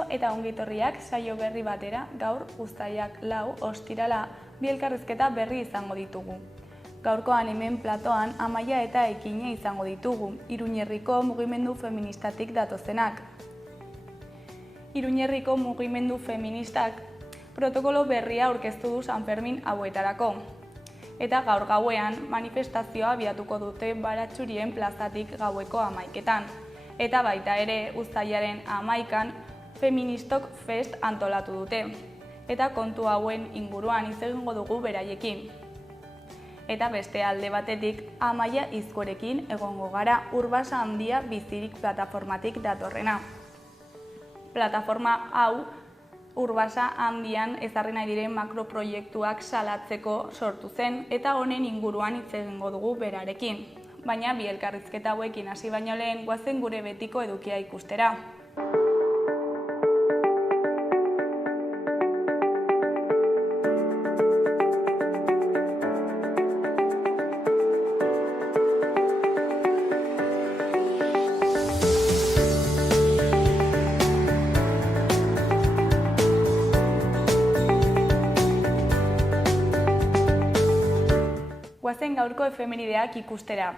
Kaixo eta ongitorriak saio berri batera gaur uztailak 4 ostirala bi elkarrizketa berri izango ditugu. Gaurkoan hemen platoan Amaia eta Ekine izango ditugu, Iruñerriko mugimendu feministatik datozenak. Iruñerriko mugimendu feministak protokolo berria aurkeztu du San Fermin hauetarako. Eta gaur gauean manifestazioa abiatuko dute Baratxurien plazatik gaueko 11etan. Eta baita ere uztailaren 11an Feministok Fest antolatu dute. Eta kontu hauen inguruan hitz egingo dugu beraiekin. Eta beste alde batetik Amaia Izkorekin egongo gara Urbasa Handia bizirik plataformatik datorrena. Plataforma hau Urbasa Handian ezarri nahi diren makroproiektuak salatzeko sortu zen eta honen inguruan hitz egingo dugu berarekin. Baina bi elkarrizketa hauekin hasi baino lehen goazen gure betiko edukia ikustera. Goazen gaurko efemerideak ikustera.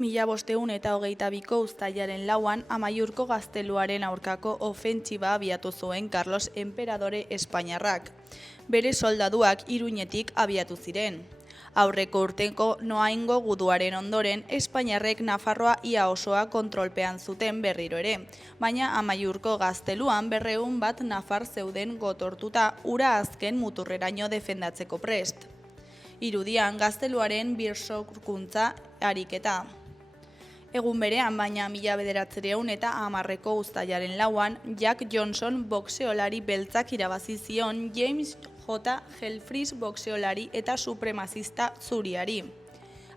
1522ko uztailaren 4an Amaiurko gazteluaren aurkako ofentsiba abiatu zuen Carlos Enperadore Espainiarrak. Bere soldaduak Iruñetik abiatu ziren. Aurreko urteko Noaingo guduaren ondoren Espainiarrek Nafarroa ia osoa kontrolpean zuten berriro ere, baina Amaiurko gazteluan 200 bat nafar zeuden gotortuta ura azken muturreraino defendatzeko prest. Irudian gazteluaren birsorkuntza ariketa. Egun berean, baina 1910ko uztailaren 4an, Jack Johnson boxeolari beltzak irabazi zion James J. Helfrich boxeolari eta supremazista zuriari.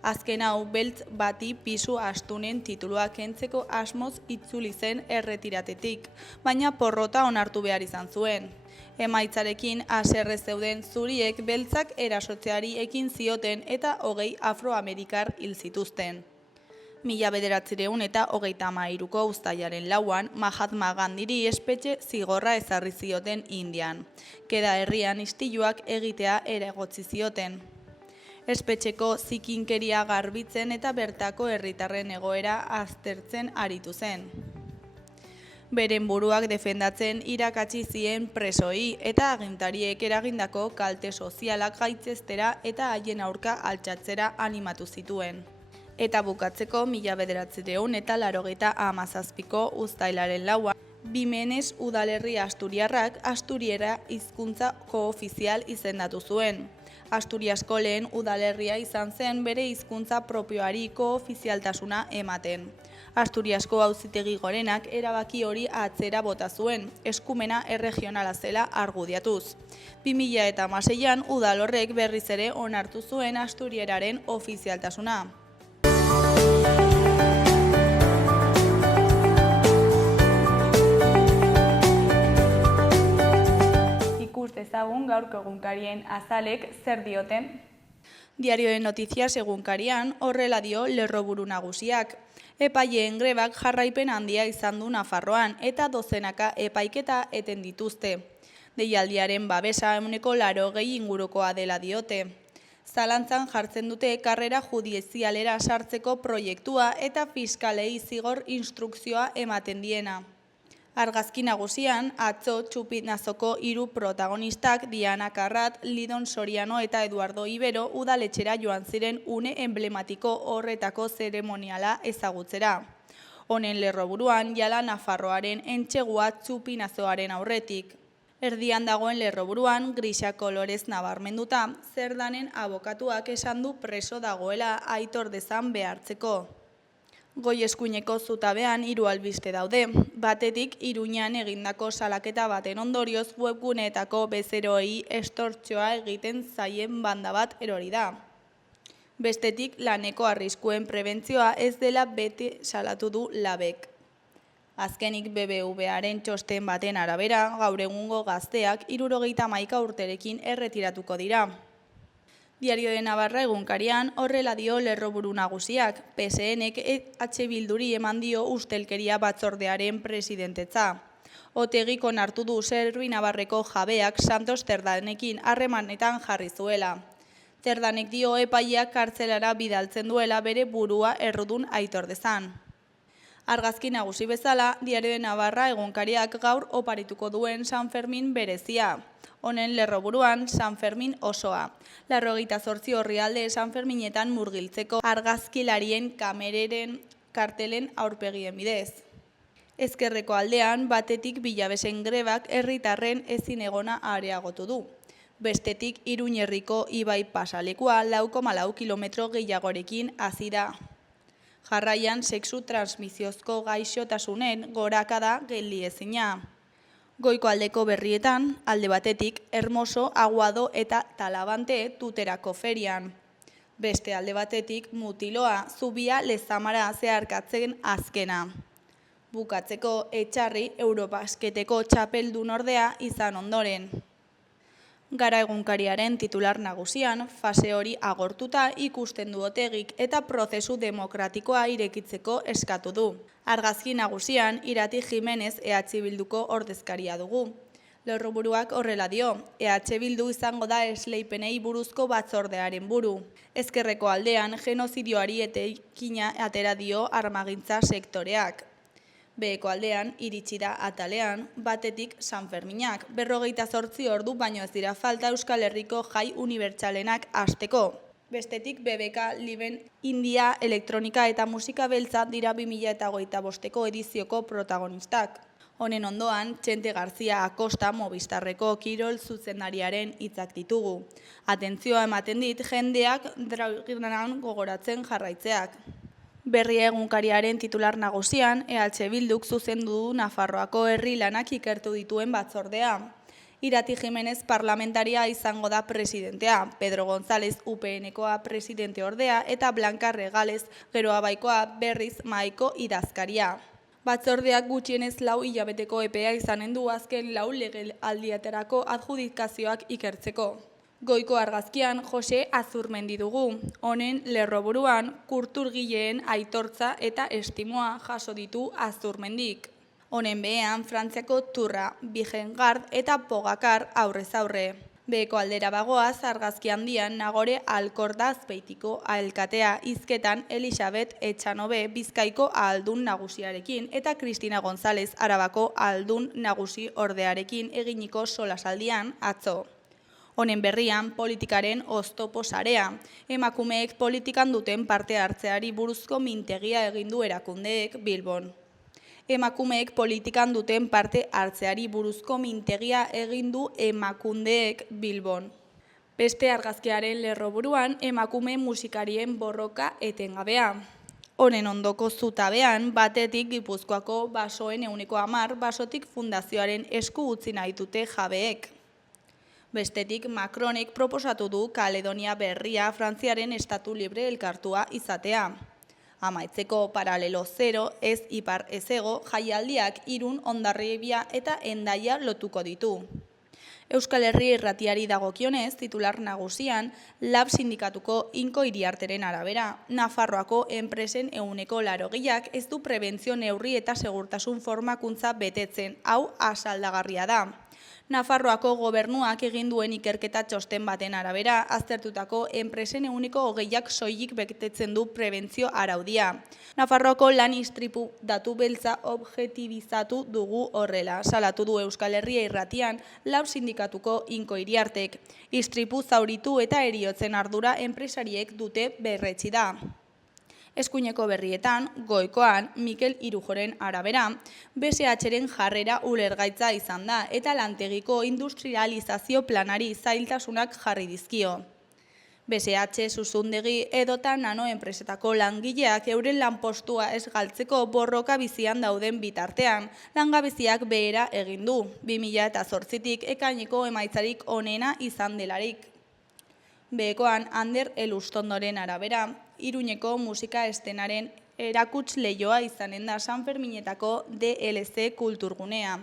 Azken hau beltz bati pisu astunen titulua kentzeko asmoz itzuli zen erretiratetik, baina porrota onartu behar izan zuen. Emaitzarekin haserre zeuden zuriek beltzak erasotzeari ekin zioten eta 20 afroamerikar hil zituzten. 1933ko uztailaren 4an Mahatma Gandhiri espetxe zigorra ezarri zioten Indian. Keda herrian istiluak egitea eragotzi zioten. Espetxeko zikinkeria garbitzen eta bertako herritarren egoera aztertzen aritu zen. Beren buruak defendatzen irakatsi zien presoi eta agintariek eragindako kalte sozialak gaitzestera eta haien aurka altxatzera animatu zituen. Eta bukatzeko 1987ko uztailaren 4an Bimenes udalerri asturiarrak asturiera hizkuntza koofizial izendatu zuen. Asturiasko lehen udalerria izan zen bere hizkuntza propioari koofizialtasuna ematen. Asturiasko Auzitegi Gorenak erabaki hori atzera bota zuen, eskumena erregionala zela argudiatuz. 2016an udal horrek berriz ere onartu zuen asturieraren ofizialtasuna. Ikus dezagun gaurko egunkarien azalek zer dioten. Diario de Noticias egunkarian horrela dio lerroburu nagusiak. Epaileen grebak jarraipen handia izan du Nafarroan eta dozenaka epaiketa eten dituzte. Deialdiaren babesa 80% ingurukoa dela diote. Zalantzan jartzen dute karrera judizialera sartzeko proiektua eta fiskalei zigor instrukzioa ematen diena. Argazki nagusian, atzo Txupinazoko 3 protagonistak Diana Karrat, Lidon Soriano eta Eduardo Ibero udaletxera joan ziren une emblematiko horretako zeremoniala ezagutzera. Honen lerroburuan jala Nafarroaren entxegua Txupinazoaren aurretik. Erdian dagoen lerroburuan, grisa kolorez nabarmenduta, Zerdanen abokatuak esan du preso dagoela Aitor Dezan behartzeko. Goi eskuineko zutabean 3 albiste daude. Batetik, Iruñan egindako salaketa baten ondorioz webguneetako bezeroei estortxoa egiten zaien banda bat erori da. Bestetik, laneko arriskuen prebentzioa ez dela bete salatu du Labek. Azkenik BBVaren txosten baten arabera, gaur egungo gazteak 71 urterekin erretiratuko dira. Diario de Navarra egunkarian horrela dio lerroburu nagusiak, PSNek H. Bilduri eman dio ustelkeria batzordearen presidentetza. Otegik onartu du Serbi Navarreko jabeak Santos Terdanekin harremanetan jarri zuela. Terdanek dio epaileak kartzelara bidaltzen duela bere burua errudun aitor dezan. Argazki nagusi bezala, Diario de Navarra egunkariak gaur oparituko duen San Fermin berezia. Honen lerroburuan San Fermin osoa. 98 orrialde San Ferminetan murgiltzeko argazkilarien kamereren kartelen aurpegien bidez. Ezkerreko aldean, batetik Bilabesen grebak herritarren ezinegona areagotu du. Bestetik Iruñerriko ibai pasalekua 4,4 kilometro gehiagorekin hasi da. Jarraian, sexu transmisiozko gaixotasunen gorakada geldiezina. Goiko aldeko berrietan, alde batetik, Hermoso, Aguado eta Talabante Tuterako ferian. Beste alde batetik, Mutiloa, Zubia, Lezamara zeharkatzen azkena. Bukatzeko, Etxarri, Eurobasketeko txapeldun ordea izan ondoren. Gara egunkariaren titular nagusian, fase hori agortuta ikusten du Otegik eta prozesu demokratikoa irekitzeko eskatu du. Argazki nagusian, Irati Jimenez EH Bilduko ordezkaria dugu. Lerroburuak horrela dio, EH Bildu izango da esleipenei buruzko batzordearen buru. Ezkerreko aldean, genozidioari etekina atera dio armagintza sektoreak. Beheko aldean, iritsi da atalean, batetik San Ferminak, 48 ordu baino ez dira falta Euskal Herriko jai unibertsalenak hasteko. Bestetik BBK Liben India elektronika eta musika beltza dira 2025ko edizioko protagonistak. Honen ondoan, Txente Garzia Acosta Movistarreko kirol zuzendariaren hitzak ditugu. Atentzioa ematen dit jendeak drauginan gogoratzen jarraitzeak. Berria egunkariaren titular nagusian, EH Bilduk zuzendu du Nafarroako herri lanak ikertu dituen batzordea. Irati Jimenez parlamentaria izango da presidentea, Pedro González UPNkoa presidente ordea eta Blanca Regales Geroabaikoa berriz mahaiko idazkaria. Batzordeak gutxienez 4 hilabeteko epea izanen du azken 4 legealdiaterako adjudikazioak ikertzeko. Goiko argazkian Jose Azurmendi dugu. Honen lerroburuan kulturgileen aitortza eta estimoa jaso ditu Azurmendik. Honen behean Frantziako Turra, Bigengard eta Pogakar aurrez aurre. Beheko aldera bagoaz argazki handian Nagore Alkorda Azpeitiko alkatea hizketan Elisabet Etxanobe Bizkaiko ahaldun nagusiarekin eta Cristina González Arabako ahaldun nagusi ordearekin eginiko solasaldian atzo. Honen berrian politikaren oztopo sarea. Emakumeek politikan duten parte hartzeari buruzko mintegia egin du erakundeek Bilbon. Emakumeek politikan duten parte hartzeari buruzko mintegia egin du emakundeek Bilbon. Beste argazkiaren lerroburuan emakume musikarien borroka etengabea. Honen ondoko zutabean, batetik Gipuzkoako basoen 10% basotik fundazioaren esku utzi nahi dute jabeek. Bestetik, Macronek proposatu du Kaledonia berria Frantziaren estatu libre elkartua izatea. Amaitzeko paralelo 0, ez ipar ezego, jaialdiak Irun, Hondarribia eta Hendaia lotuko ditu. Euskal Herri irratiari dagokionez, titular nagusian, LAB sindikatuko Inko Iriarteren arabera, Nafarroako enpresen 80% ez du prebentzio neurri eta segurtasun formakuntza betetzen, hau asaldagarria da. Nafarroako gobernuak egin duen ikerketa txosten baten arabera, aztertutako enpresen 20% soilik betetzen du prebentzio araudia. Nafarroako lan istripu datu beltza objetibizatu dugu horrela, salatu du Euskal Herria irratian LAB sindikatuko Inko Iriartek. Istripu zauritu eta heriotzen ardura enpresariek dute berretsi da. Eskuineko berrietan, goikoan, Mikel Irujoren arabera, BSH-ren jarrera ulergaitza izan da eta lantegiko industrializazio planari zailtasunak jarri dizkio. BSH, Zuzundegi edota nano enpresetako langileak euren lanpostua ez galtzeko borroka bizian dauden bitartean, langabeziak behera egin du, 2008tik ekaineko emaitzarik onena izan delarik. Behekoan, Ander Elustondoren arabera, Iruñeko musika estenaren erakuts lehioa izanen da San Ferminetako DLC kulturgunea.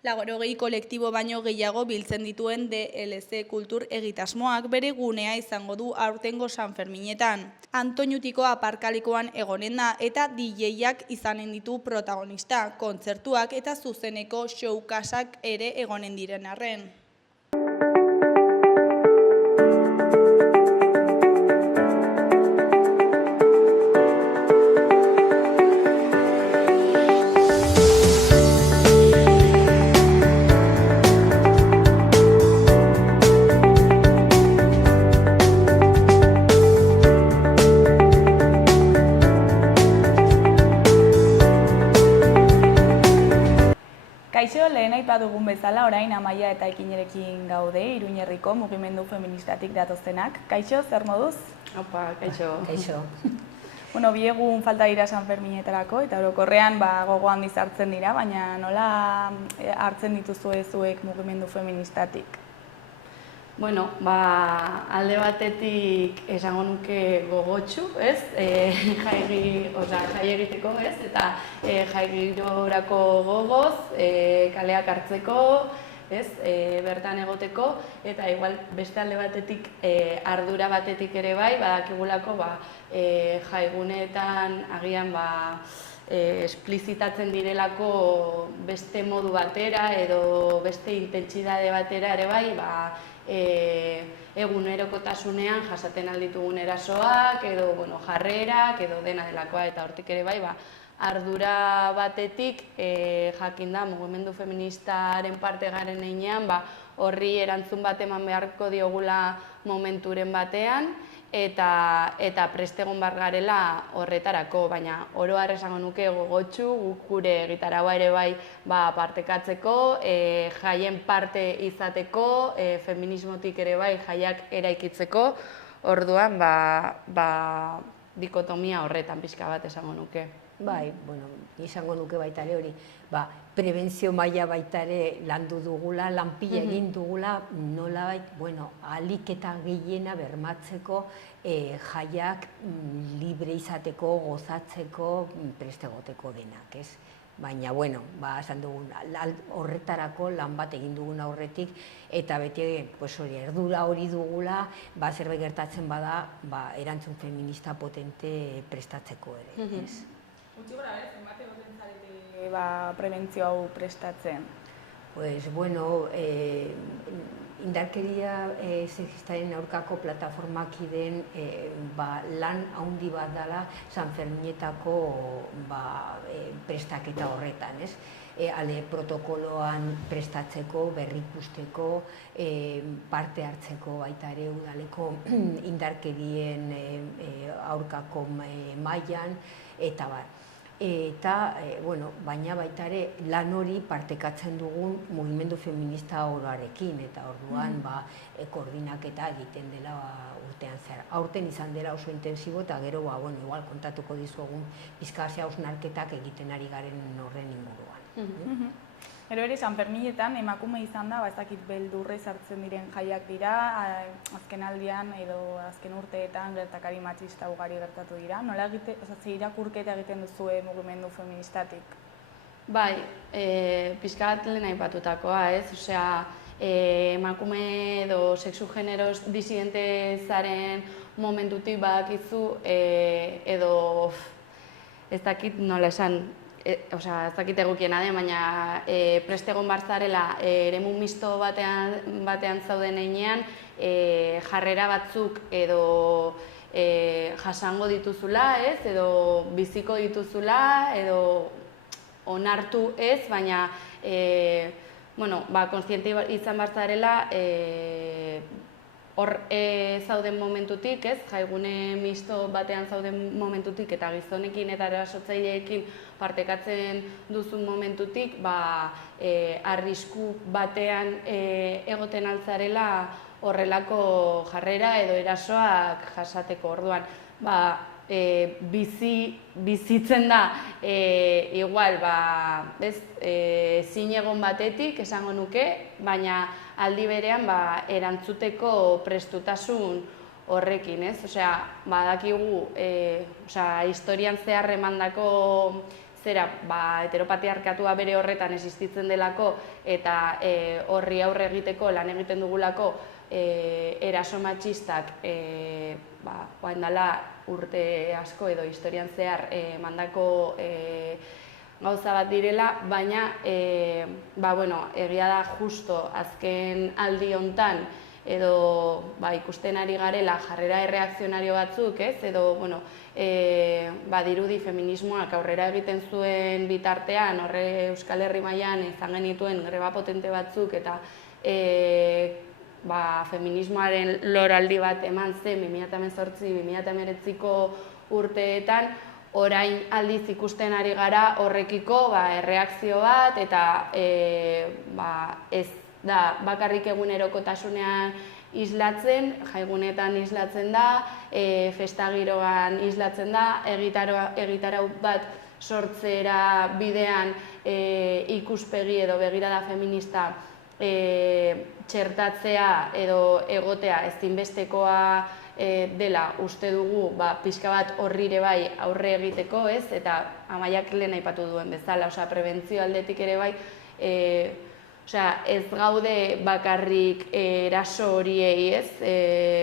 Laurogei kolektibo baino gehiago biltzen dituen DLC kultur egitasmoak bere gunea izango du aurtengo San Ferminetan. Antoñutiko aparkalekuan egonen da eta DJak izanen ditu protagonista, kontzertuak eta zuzeneko showcasak ere egonen diren arren. Kaixo, lehen aipatu dugun bezala, orain Amaia eta Ekinerekin gaude, Iruñerriko mugimendu feministatik datozenak. Kaixo, zer moduz? Opa, kaixo. Kaixo. Bueno, bi egun falta dira San Ferminetarako, eta orokorrean gogo handiz hartzen dira, baina nola hartzen dituzue zuek mugimendu feministatik? Bueno, alde batetik esango nuke gogotsu, ez? Jai egiteko, ez? Eta jai girorako gogoz, kaleak hartzeko, ez? Bertan egoteko, eta igual beste alde batetik ardura batetik ere bai, badakigulako jaiguneetan agian esplizitatzen direlako beste modu batera edo beste intentsitate batera ere bai, egunerokotasunean jasaten alditugun erasoak edo jarrerak edo dena delakoa, eta hortik ere bai, ardura batetik jakinda mugimendu feministaren parte garen heinean horri erantzun bat eman beharko diogula momenturen batean eta prest egon behar garela horretarako, baina oro har esango nuke gogotsu guk gure egitaraua ere bai partekatzeko, jaien parte izateko, feminismotik ere bai jaiak eraikitzeko, orduan dikotomia horretan pixka bat esango nuke. Bai, izango nuke baita ere hori, prebentzio maila baita ere landu dugula, lanpila egin dugula, nolabait, ahalik eta gehiena bermatzeko jaiak libre izateko, gozatzeko, prest egoteko denak, ez? Baina, esan dugun, horretarako lan bat egin dugun aurretik, eta beti erdura hori dugula, zerbait gertatzen bada, erantzun feminista potente prestatzeko ere, ez? Gutxi gora, zenbat egoten zarete prebentzio hau prestatzen? Indarkeria sexistaren aurkako plataformak den lan handi bat dela San Ferminetako prestaketa horretan, ez? Ale protokoloan prestatzeko, berrikusteko, parte hartzeko baita ere udaleko indarkerien aurkako mailan, eta baina baita ere lan hori partekatzen dugun mugimendu feminista oroarekin, eta orduan koordinaketa egiten dela urtean zehar. Aurten izan dela oso intensibo, eta gero igual kontatuko dizuegun pizkazia hausnarketak egiten ari garen horren inguruan. Gero ere, San Ferminetan emakume izan da, ez dakit beldurrez hartzen diren jaiak dira, azken aldian edo azken urteetan gertakari matxista ugari gertatu dira. Nola ze irakurketa egiten duzue mugimendu feministatik? Bai, pixka bat lehen aipatutakoa, ez? Osea, emakume edo sexu generoz disidente zaren momentutik badakizu edo ez dakit nola esan, ez dakit egokiena den, baina prest egon behar zarela eremu misto batean zauden heinean jarrera batzuk edo jasango dituzula, ez, edo biziko dituzula, edo onartu ez, baina kontziente izan behar zarela hor zauden momentutik, ez, jaigune misto batean zauden momentutik eta gizonekin eta erasotzaileekin partekatzen duzun momentutik, arrisku batean egoten altzarela horrelako jarrera edo erasoak jasateko. Orduan, bizitzen da igual, zinegon batetik esango nuke, baina aldi berean erantzuteko prestutasun horrekin, ez? Osea, badakigu, historian zehar emandako zera, heteropatriarkatua bere horretan existitzen delako eta horri aurre egiteko lan egiten dugulako eraso matxistak oain dela urte asko edo historian zehar mandako gauza bat direla, baina egia da justo azken aldi hontan edo ikusten ari garela jarrera erreakzionario batzuk, edo dirudi feminismoak aurrera egiten zuen bitartean, horre Euskal Herri mailan izan genituen greba potente batzuk eta feminismoaren loraldi bat eman zen 2018-2019ko urteetan, orain aldiz ikusten ari gara horrekiko erreakzio bat eta ez da bakarrik egunerokotasunean islatzen, jaigunetan islatzen da, festagiroan islatzen da, egitarau bat sortzera bidean ikuspegi edo begirada feminista txertatzea edo egotea ezinbestekoa dela uste dugu pixka bat horrire bai aurre egiteko, eta Amaiak lehen aipatu duen bezala, prebentzio aldetik ere bai, ez gaude bakarrik eraso horiei,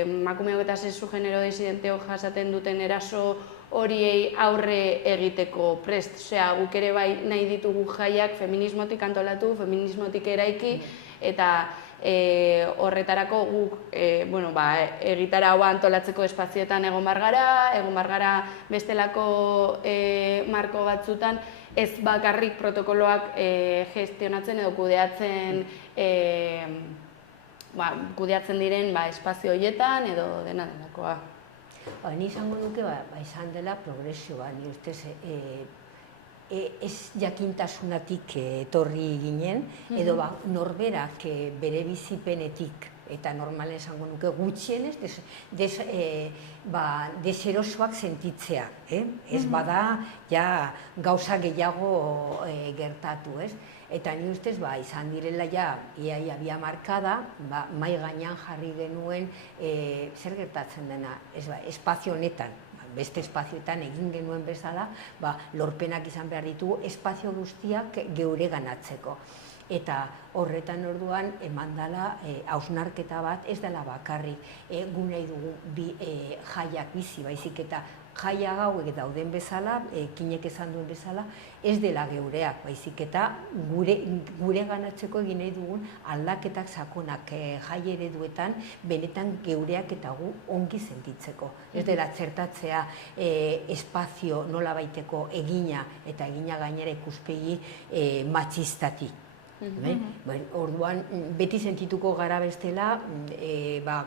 emakumeok eta sexu genero disidenteok jasaten duten eraso horiei aurre egiteko prest. Guk ere bai nahi ditugu jaiak feminismotik antolatu, feminismotik eraiki, eta horretarako guk egitaraua antolatzeko espazioetan egon bargara bestelako marko batzutan, ez bakarrik protokoloak gestionatzen edo kudeatzen diren espazio horietan edo dena delakoa. Ni izango nuke izan dela progresioa, ni ustez ez jakintasunatik etorri ginen, edo norberak bere bizipenetik, eta normalen esango nuke gutxienez, deserosoak sentitzea. Ez bada gauza gehiago gertatu, ez? Eta ni ustez izan direla iaia bi hamarkada, mahai gainean jarri genuen zer gertatzen dena, espazio honetan, beste espazioetan egin genuen bezala, lorpenak izan behar ditugu espazio guztiak geure ganatzeko. Eta horretan orduan eman dela hausnarketa bat, ez dela bakarrik gu nahi dugu jaiak bizi, baizik eta jaia gauek dauden bezala, Kinek esan duen bezala, ez dela geureak, baizik eta gure ganatzeko egin nahi dugun aldaketak sakonak jai ereduetan, benetan geureak eta gu ongi sentitzeko. Ez dela txertatzea espazio nola baiteko egina eta egina gainera ikuspegi matxistatik. Orduan, beti sentituko gara bestela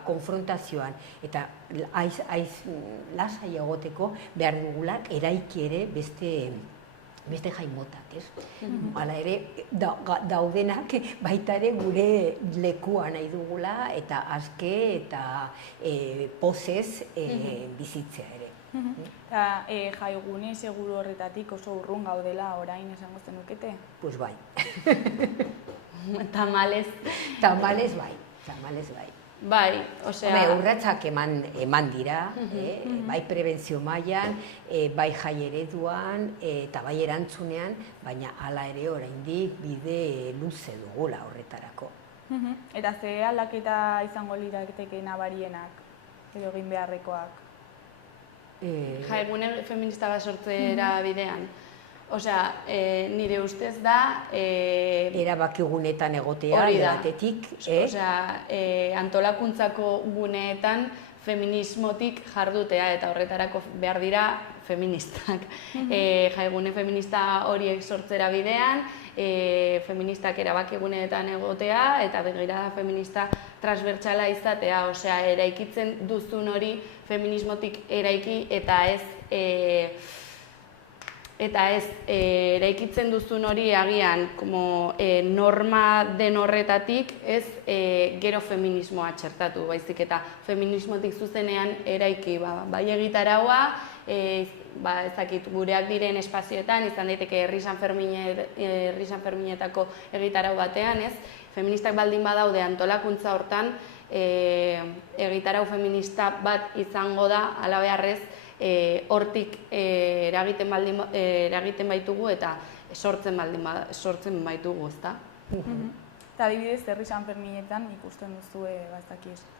konfrontazioan eta lasai egoteko behar dugulak eraiki ere beste jaimotak, ez? Hala ere, daudenak baita ere gure lekua nahi dugula eta aske eta pozez bizitzea ere. Eta jaigune seguru horretatik oso urrun gaudela orain esango zenukete? Pues bai. Tamalez. Tamalez bai. Bai, osea... Urratsak eman dira, bai prebentzio mailan, bai jai ereduan, eta bai erantzunean, baina hala ere oraindik bide luze dugula horretarako. Eta ze aldaketa izango lirateke nabarienak edo egin beharrekoak? Jaigune feminista bat sortzera bidean. Osea, nire ustez da... Erabakigunetan egotea, batetik. Osea, antolakuntzako guneetan feminismotik jardutea eta horretarako behar dira feministak. Jaigune feminista horiek sortzera bidean, feministak erabakiguneetan egotea eta begirada feminista transbertsala izatea, osea, eraikitzen duzun hori feminismotik eraiki eta ez eraikitzen duzun hori agian norma den horretatik ez gero feminismoa txertatu, baizik eta feminismotik zuzenean eraiki bai egitaraua, ezakit gureak diren espazioetan, izan daiteke Herri San Ferminetako egitarau batean, ez? Feministak baldin badaude antolakuntza hortan, egitarau feminista bat izango da, ala beharrez, hortik eragiten baitugu eta sortzen baitugu, ezta? Eta adibidez, herri San Ferminetan ikusten duzu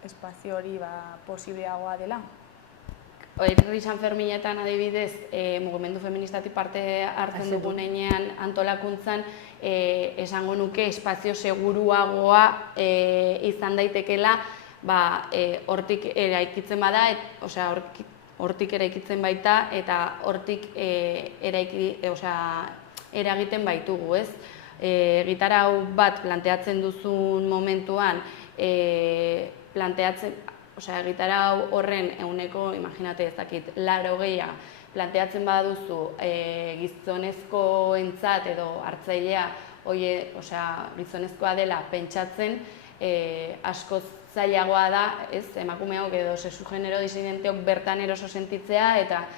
espazio hori posibleagoa dela? Herri San Ferminetan adibidez, mugimendu feministatik parte hartzen dugunean antolakuntzan, esango nuke espazio seguruagoa izan daitekela, hortik eraikitzen bada, hortik eraikitzen baita eta hortik eragiten baitugu, ez? Gitarau bat planteatzen duzun momentuan, gitarau horren eguneko, imaginate ezakit, 80 planteatzen baduzu gizonezkoentzat edo hartzailea gizonezkoa dela pentsatzen, askoz zailagoa da, ez, emakumeok edo sexu genero disidenteok bertan eroso sentitzea eta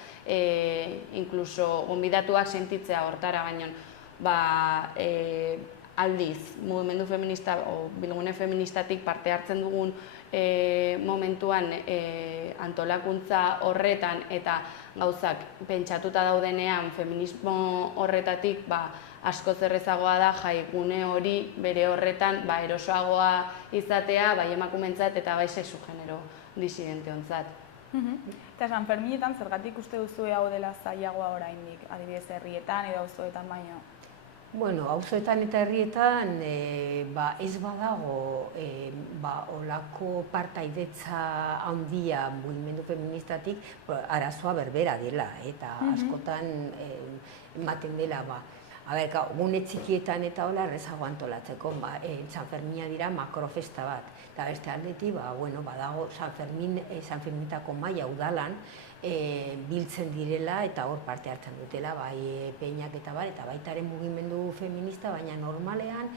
inkluso gonbidatuak sentitzea hortara, baina aldiz, mugimendu feminista o bilgune feministatik parte hartzen dugun momentuan antolakuntza horretan eta gauzak pentsatuta daudenean feminismo horretatik askoz errezagoa da jaigune hori bere horretan erosoagoa izatea bai emakumeentzat eta bai sexu genero disidenteontzat. Eta San Ferminetan zergatik uste duzu hau dela zailagoa oraindik, adibidez herrietan edo auzoetan baino? Bueno, auzoetan eta herrietan ez badago olako partaidetza handia mugimendu feministatik arazoa berbera dela eta askotan ematen dela gune txikietan eta hola errezago antolatzeko, San Fermina dira makrofesta bat, eta beste aldetik badago San Ferminetako maila udalan biltzen direla eta hor parte hartzen dutela, bai peinak eta baitaren mugimendu feminista, baina normalean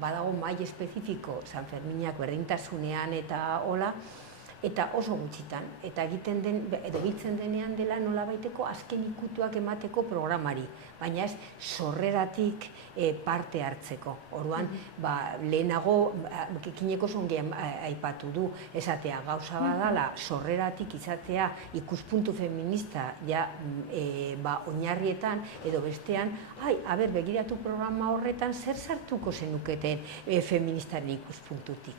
badago maila espezifiko San Ferminak berdintasunean eta hola, eta oso gutxitan, eta egiten den, edo biltzen denean dela nolabaiteko azken ikutuak emateko programari, baina ez sorreratik parte hartzeko. Orduan, lehenago, kineko zongean aipatu du, esatea gauza badala sorreratik izatea ikuspuntu feminista oinarrietan, edo bestean, begiratu programa horretan zer sartuko zenuketen feministaren ikuspuntutik.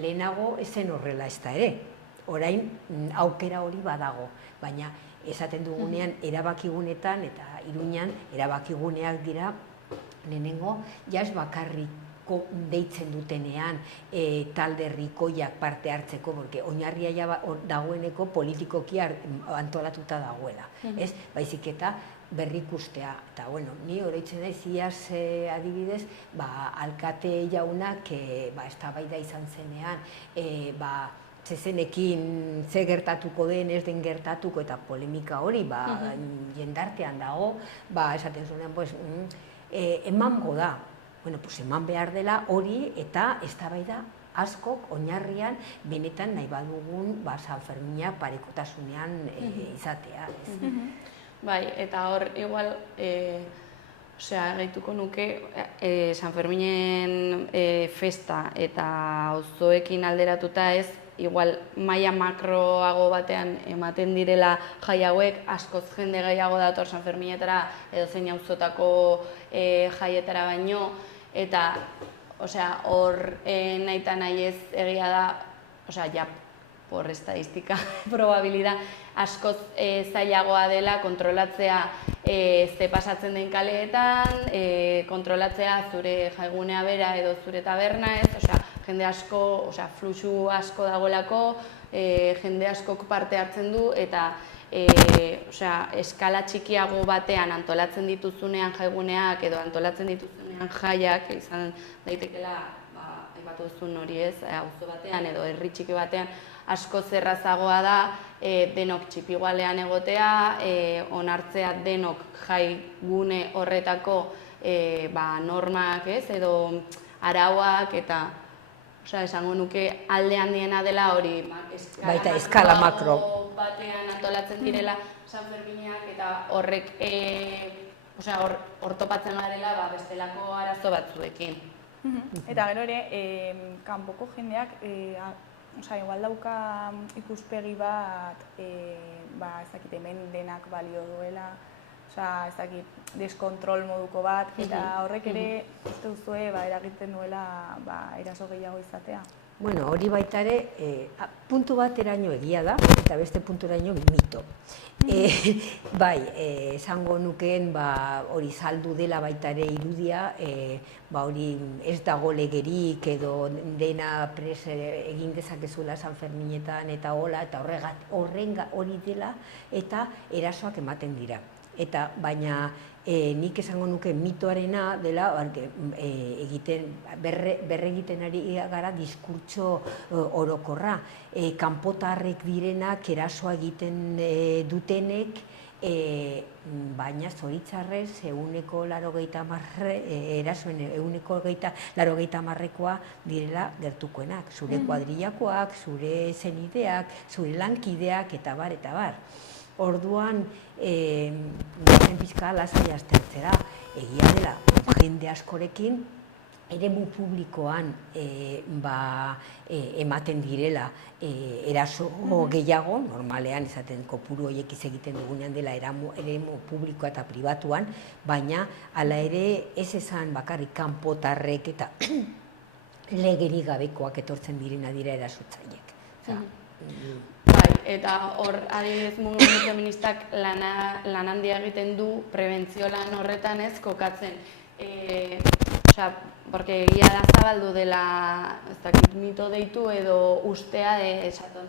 Lehenago ezen horrela ez da ere, orain aukera hori badago, baina esaten dugunean erabakigunetan eta Iruñan erabakiguneak dira lehenengo jaz bakarriko deitzen dutenean talde herrikoiak parte hartzeko, porque oinarria dagoeneko politikoki antolatuta dagoela, ez? Baizik eta berrikustea, eta ni oroitzen naiz iaz adibidez, alkate jaunak eztabaida izan zenean, zezenekin ze gertatuko den, ez den gertatuko eta polemika hori jendartean dago, esaten zuenean, emango da, eman behar dela hori eta eztabaida askok oinarrian benetan nahi badugun San Fermina parekotasunean izatea. Bai, eta hor, igual, gehituko nuke, San Ferminen festa eta auzoekin alderatuta ez, igual, maila makroago batean ematen direla jai hauek, askoz jende gehiago dator San Ferminetara edo zein auzotako jaietara baino, eta, hor nahi eta nahi ez egia da, por estadistika probabilidad, askoz zailagoa dela kontrolatzea ze pasatzen den kaleetan, kontrolatzea zure jaigunea bera edo zure taberna ez, jende asko, fluxu asko dagoelako, jende askok parte hartzen du eta eskala txikiago batean antolatzen dituzunean jaiguneak edo antolatzen dituzunean jaiak izan daitekela, aipatu duzun hori ez, auzo batean edo herri txiki batean, asko zerrazagoa da denok txipigualean egotea, onartzea denok jaigune horretako normak ez, edo arauak eta esango nuke alde handiena dela hori eskala makro batean antolatzen direla San Ferminak eta horrek hor topatzen garela bestelako arazo batzuekin. Eta gero ere, kanpoko jendeak, igual dauka ikuspegi bat, ez dakit hemen denak balio duela, ez dakit deskontrol moduko bat, eta horrek ere, uste duzue, eragiten duela eraso gehiago izatea. Bueno, hori baita ere, puntu bat eraino egia da, eta beste puntu eraino mito. Bai, esango nukeen hori saldu dela baita ere irudia, hori ez dago legerik edo dena pres egin dezakezula San Ferminetan eta hola, eta hori dela eta erasoak ematen dira. Eta baina nik esango nuke mitoarena dela berregiten ari gara diskurtso orokorra. Kanpotarrek direnak erasoa egiten dutenek, baina zoritzarrez erasoen 80%koa direla gertukoenak. Zure kuadrillakoak, zure zenideak, zure lankideak eta bar, eta bar. Orduan, zen pixka lasai aztertzera, egia dela jende askorekin, eremu publikoan ematen direla eraso gehiago, normalean izaten kopuru horiek egiten dugunean dela eremu publikoa eta pribatuan, baina hala ere ez esan bakarrik kanpotarrek eta legerik gabekoak etortzen direna dira erasotzaileek. Bai, eta hor adibidez mugimendu feministak lan handia egiten du prebentzio lan horretan ez kokatzen. Porque egia da zabaldu dela, ez dakit mito deitu edo ustea zatoz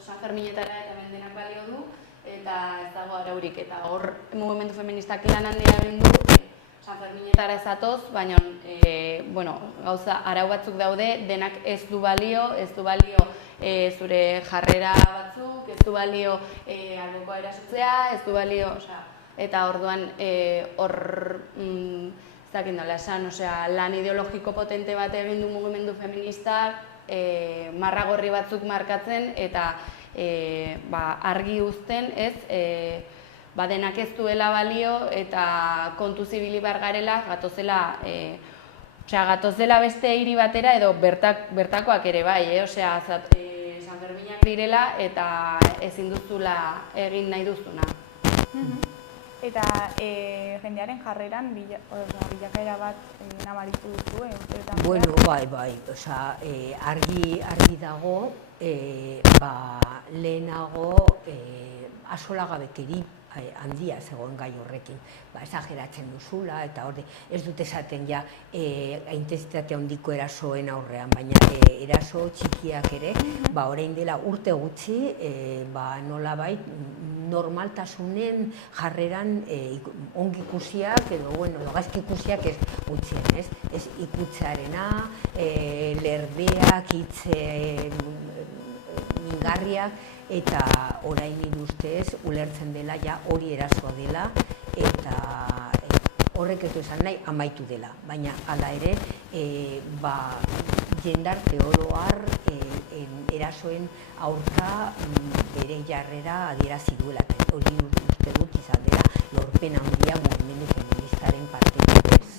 San Ferminetara eta bendenak balio du eta ez dago araurik. Eta hor mugimendu feministak lan handia egin du San Ferminetara zatoz, baina gauza arau batzuk daude, denak ez du balio zure jarrera batzuk, ez du balio albokoa erasotzea, ez du balio, eta orduan hor lan ideologiko potente bat egin du mugimendu feministak, marragorri batzuk markatzen eta argi uzten, ez, denak ez duela balio eta kontu zibili bar garela, gatozela beste hiri batera edo bertakoak ere bai, San Ferminak direla eta ezin duzula egin nahi duzuna. Eta jendearen jarreran bilakaera bat nabaritu duzu, urteetan? Bueno, bai, argi dago, lehenago asolagabekeri handia zegoen gai horrekin. Esageratzen duzula, eta hori ez dut esaten ja intentsitate handiko erasoen aurrean, baina eraso txikiak ere, orain dela urte gutxi, nolabait normaltasunen jarreran ongi ikusiak, edo gaizki ikusiak ez gutxien, ez ikutzearena, lerdeak, hitze mingarriak, eta orain nire ustez ulertzen dela ja hori erasoa dela eta horrek ez du esan nahi amaitu dela, baina hala ere jendarte oro har erasoen aurka bere jarrera adierazi duela, hori uste dut izan dela lorpen handia mugimendu feministaren partetik ez.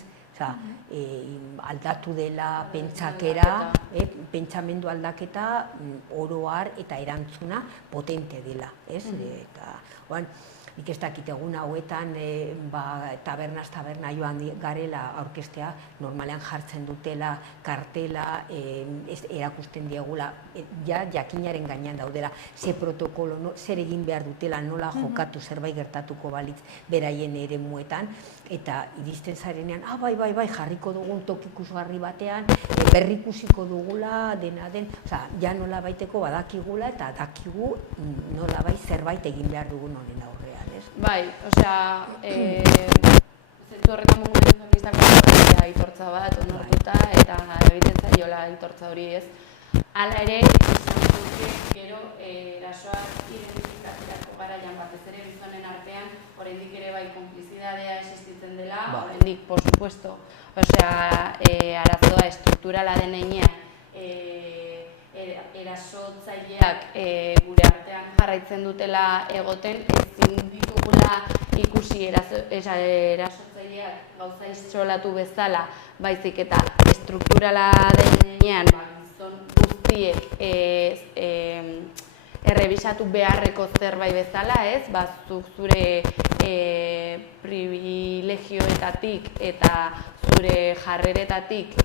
Aldatu dela pentsakera, pentsamendu aldaketa oro har eta erantzuna potente dela, ez? Nik ez dakit egun hauetan tabernaz taberna joan garela aurkestea, normalean jartzen dutela, kartela, erakusten diegula, jakinaren gainean daudela, ze protokolo, zer egin behar dutela, nola jokatu zerbait gertatuko balitz beraien eremuetan, eta iristen zarenean, bai, jarriko dugun tokikusgarri batean, berrikusiko dugula, dena den, ja nola baiteko badakigula eta dakigu nola bai zerbait egin behar dugun honen aurrean. Bai, zentu horretan mugimendu feministako aitortza bat onartuta eta egiten zaiola aitortza hori ez. Hala ere, izan dute gero erasoak identifikatzerako garaian batez ere gizonen artean, oraindik ere bai konplizidadea existitzen dela, oraindik, por supuesto, arazoa estrukturala den heinean, erasotzaileak gure artean jarraitzen dutela egoten, ezin ditugula ikusi erasotzaileak gauza isolatu bezala, baizik eta estrukturala denean, gizon guztiek errebisatu beharreko zerbait bezala, ez? Zuk zure privilegioetatik eta zure jarreretatik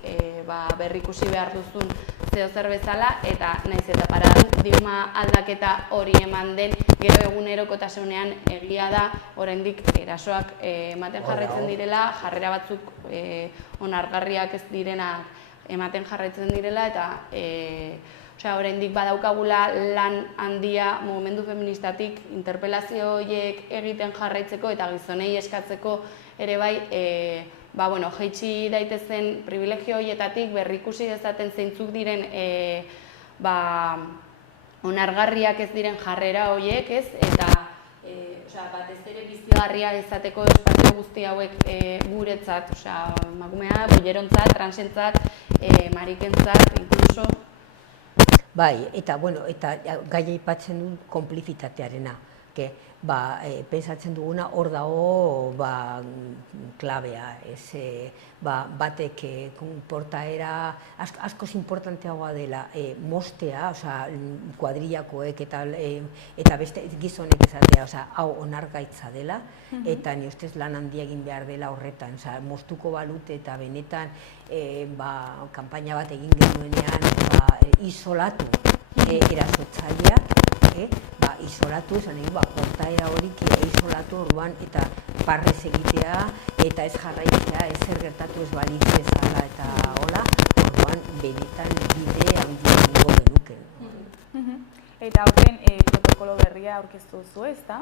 berrikusi behar duzun zeo zer bezala, eta naiz eta paradigma aldaketa hori eman den, gero egunerokotasunean egia da, oraindik erasoak ematen jarraitzen direla, jarrera batzuk onargarriak ez direnak ematen jarraitzen direla, eta oraindik badaukagula lan handia mugimendu feministatik interpelazio horiek egiten jarraitzeko eta gizonei eskatzeko ere bai, jaitsi daitezen privilegio horietatik berrikusi dezaten zeintzuk diren onargarriak ez diren jarrera horiek, ez? Eta batez ere bizigarria izateko espazio guzti hauek guretzat, emakumea, boierontzat, transentzat, marikentzat, inkluso. Bai, eta gaia aipatzen du konplizitatearena, pensatzen duguna hor dago klabea, batek portaera askoz importanteagoa dela mostea, kuadrillakoek eta beste gizonek esatea, hau onargaitza dela, eta ni ustez lan handia egin behar dela horretan, mostuko balut eta benetan kanpaina bat egin genuenean isolatu erasotzaileak, isolatu, portaera horik isolatu orduan eta parrez egitea eta ez jarraitzea, ez zer gertatu ez balitz bezala eta hola, orduan benetan bide handia ingo genuke. Eta horren protokolo berria aurkeztu duzu, ez da?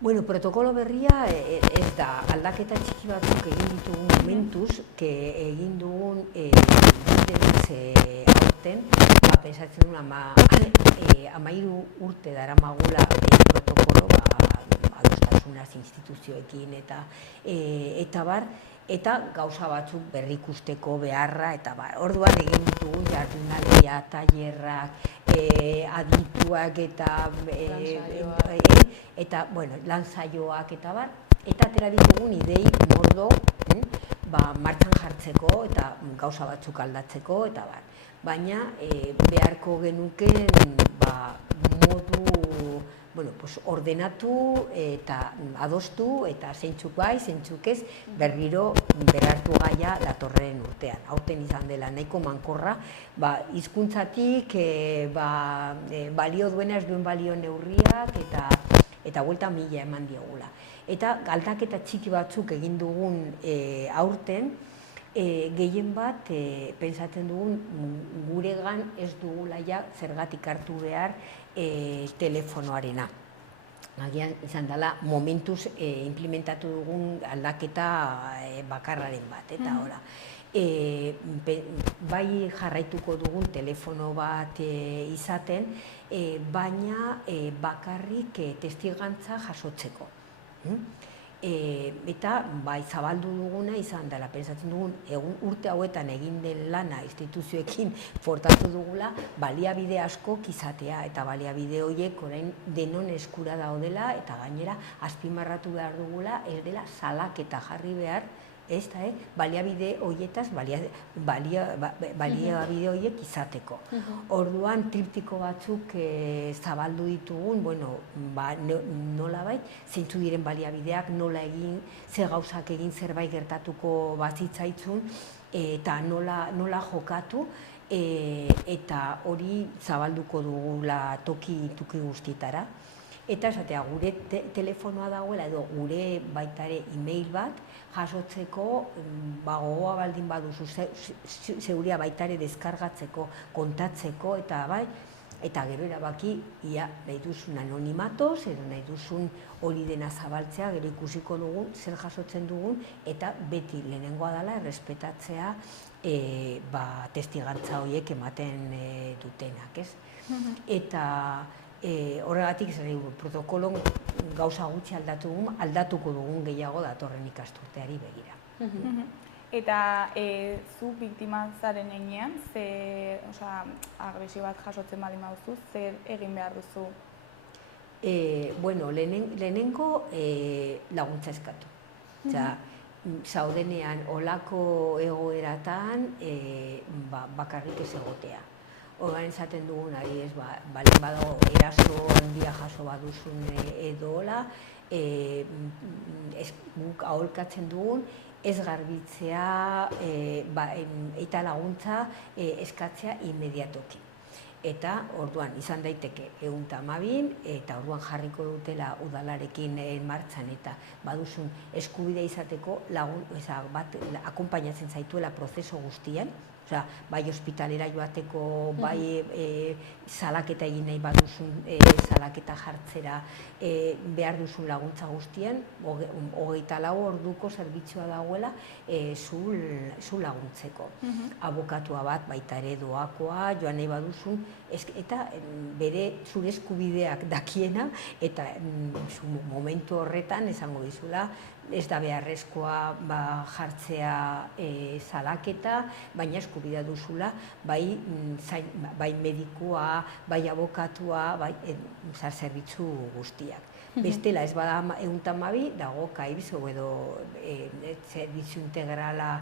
Bueno, protokolo berria ez da, aldaketa txiki batzuk egin ditugun momentuz, egin dugun bidez aurten, pensatzen duen 13 urte daramagula protokolo adostasunaz instituzioekin eta gauza batzuk berrikusteko beharra eta orduan egin ditugu jardunaldia, tailerrak, adituak eta lan saioak eta atera ditugun idei mordo martxan jartzeko eta gauza batzuk aldatzeko eta baina beharko genuken modu ordenatu eta adostu eta zeintzuk bai, zeintzuk ez, berriro berrartu gaia datorren urtean. Aurten izan dela nahiko mankorra, hizkuntzatik balio duena ez duen balio neurriak eta buelta 1000 eman diogula. Eta aldaketa txiki batzuk egin dugun aurten, gehien bat pensatzen dugun guregan ez dugula zergatik hartu behar telefonoarena. Agian izan dela momentuz implementatu dugun aldaketa bakarraren bat, eta hola. Bai jarraituko dugun telefono bat izaten, baina bakarrik testigantza jasotzeko. Eta zabaldu duguna izan dela, pensatzen dugun urte hauetan egin den lana instituzioekin fortatu dugula, baliabide asko izatea eta baliabide horiek orain denon eskura daudela eta gainera azpimarratu behar dugula ez dela salaketa jarri behar, ez da, baliabide horietaz, baliabide horiek izateko. Orduan, triptiko batzuk zabaldu ditugun, nolabait, zeintzu diren baliabideak, nola egin, zer gauzak egin zerbait gertatuko bazitzaitzun, eta nola jokatu, eta hori zabalduko dugula toki guztietara. Eta esatea, gure telefonoa dagoela edo gure baitare e-mail bat jasotzeko gogoa baldin baduzu zeuria baitare deskargatzeko, kontatzeko eta gero erabaki ia nahi duzun anonimatoz edo nahi duzun hori dena zabaltzea, gero ikusiko dugu zer jasotzen dugun eta beti lehenengoa dela errespetatzea testigantza horiek ematen dutenak, ez? Eta horregatik protokolon gauza gutxi aldatuko dugun gehiago datorren ikasturteari begira. Eta zu biktima zaren heinean, agresio bat jasotzen baldin baduzu, zer egin behar duzu? Lehenengo laguntza eskatu. zaudenean olako egoeratan bakarrik ez egotea. Horren zaten dugunari ez, balen badago eraso handia jaso baduzun edo hola, guk aholkatzen dugun, ez garbitzea eta laguntza eskatzea inmediatoki. Eta orduan izan daiteke 112 eta orduan jarriko dutela udalarekin martxan eta baduzun eskubidea izateko bat akonpainatzen zaituela prozesu guztian, bai ospitalera joateko, bai salaketa egin nahi baduzun salaketa jartzera behar duzun laguntza guztian, 24 orduko zerbitzua dagoela zu laguntzeko. Abokatua bat baita ere doakoa, joan nahi baduzun, eta bere zure eskubideak dakiena, eta momentu horretan esango dizula, ez da beharrezkoa jartzea salaketa, baina eskubidea duzula, bai medikua, bai abokatua, bai zerbitzu guztiak. Bestela ez bada 112, dago KAIBS edo zerbitzu integrala,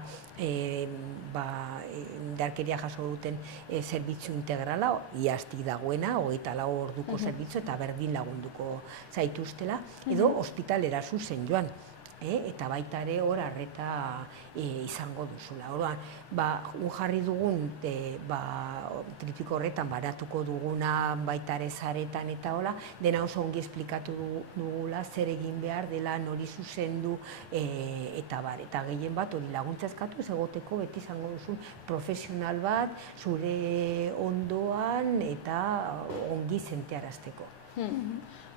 indarkeria jaso duten zerbitzu integrala, iaztik dagoena, 24 orduko zerbitzu eta berdin lagunduko zaituztela, edo ospitalera zuzen joan. Eta baita ere hor arreta izango duzula. Orduan, jarri dugun tripiko horretan baratuko duguna baita ere zaretan eta hola, dena oso ongi esplikatu dugula zer egin behar dela, nori zuzendu eta bar. Eta gehien bat hori laguntza eskatu ez egoteko beti izango duzun profesional bat zure ondoan eta ongi zentearazteko.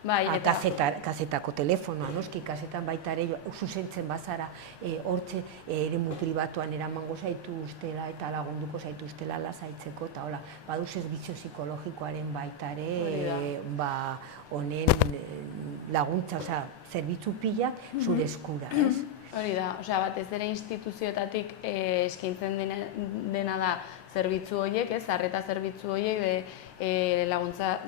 Kazetako telefonoa, noski, kazetan baita ere zuzentzen bazara, hortze eremu pribatuan eramango zaitu ustela eta lagunduko zaitu ustela lasaitzeko, eta hola, badu zerbitzu psikologikoaren baita ere, honen laguntza, zerbitzu pila zure eskura, ez? Hori da, batez ere instituzioetatik eskaintzen dena da zerbitzu horiek, arreta zerbitzu horiek, laguntza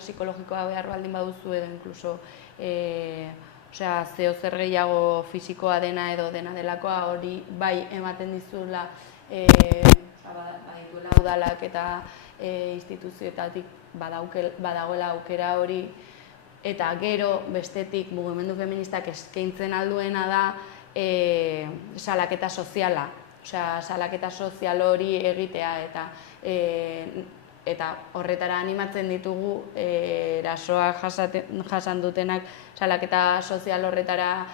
psikologikoa behar baldin baduzu edo inkluso zeo zer gehiago fisikoa dena edo dena delakoa hori bai ematen dizula badituela udalak eta instituzioetatik badagoela aukera hori. Eta gero, bestetik, mugimendu feministak eskaintzen alduena da salaketa soziala. Salaketa sozial hori egitea eta horretara animatzen ditugu erasoak jasan dutenak salaketa sozial horretara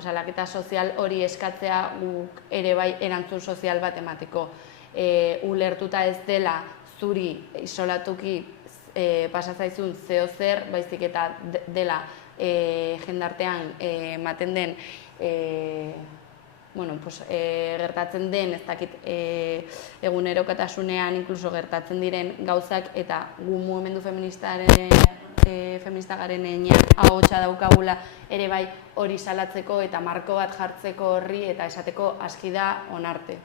salaketa sozial hori eskatzea guk ere bai erantzun sozial bat emateko. Ulertuta ez dela zuri isolatuki pasatzaizun zeo zer, baizik eta dela jendartean ematen den gertatzen den, ez dakit egunerokotasunean inkluso gertatzen diren gauzak eta gu mugimendu feminista garen ahotsa daukagula ere bai hori salatzeko eta marko bat jartzeko horri eta esateko aski da onarte.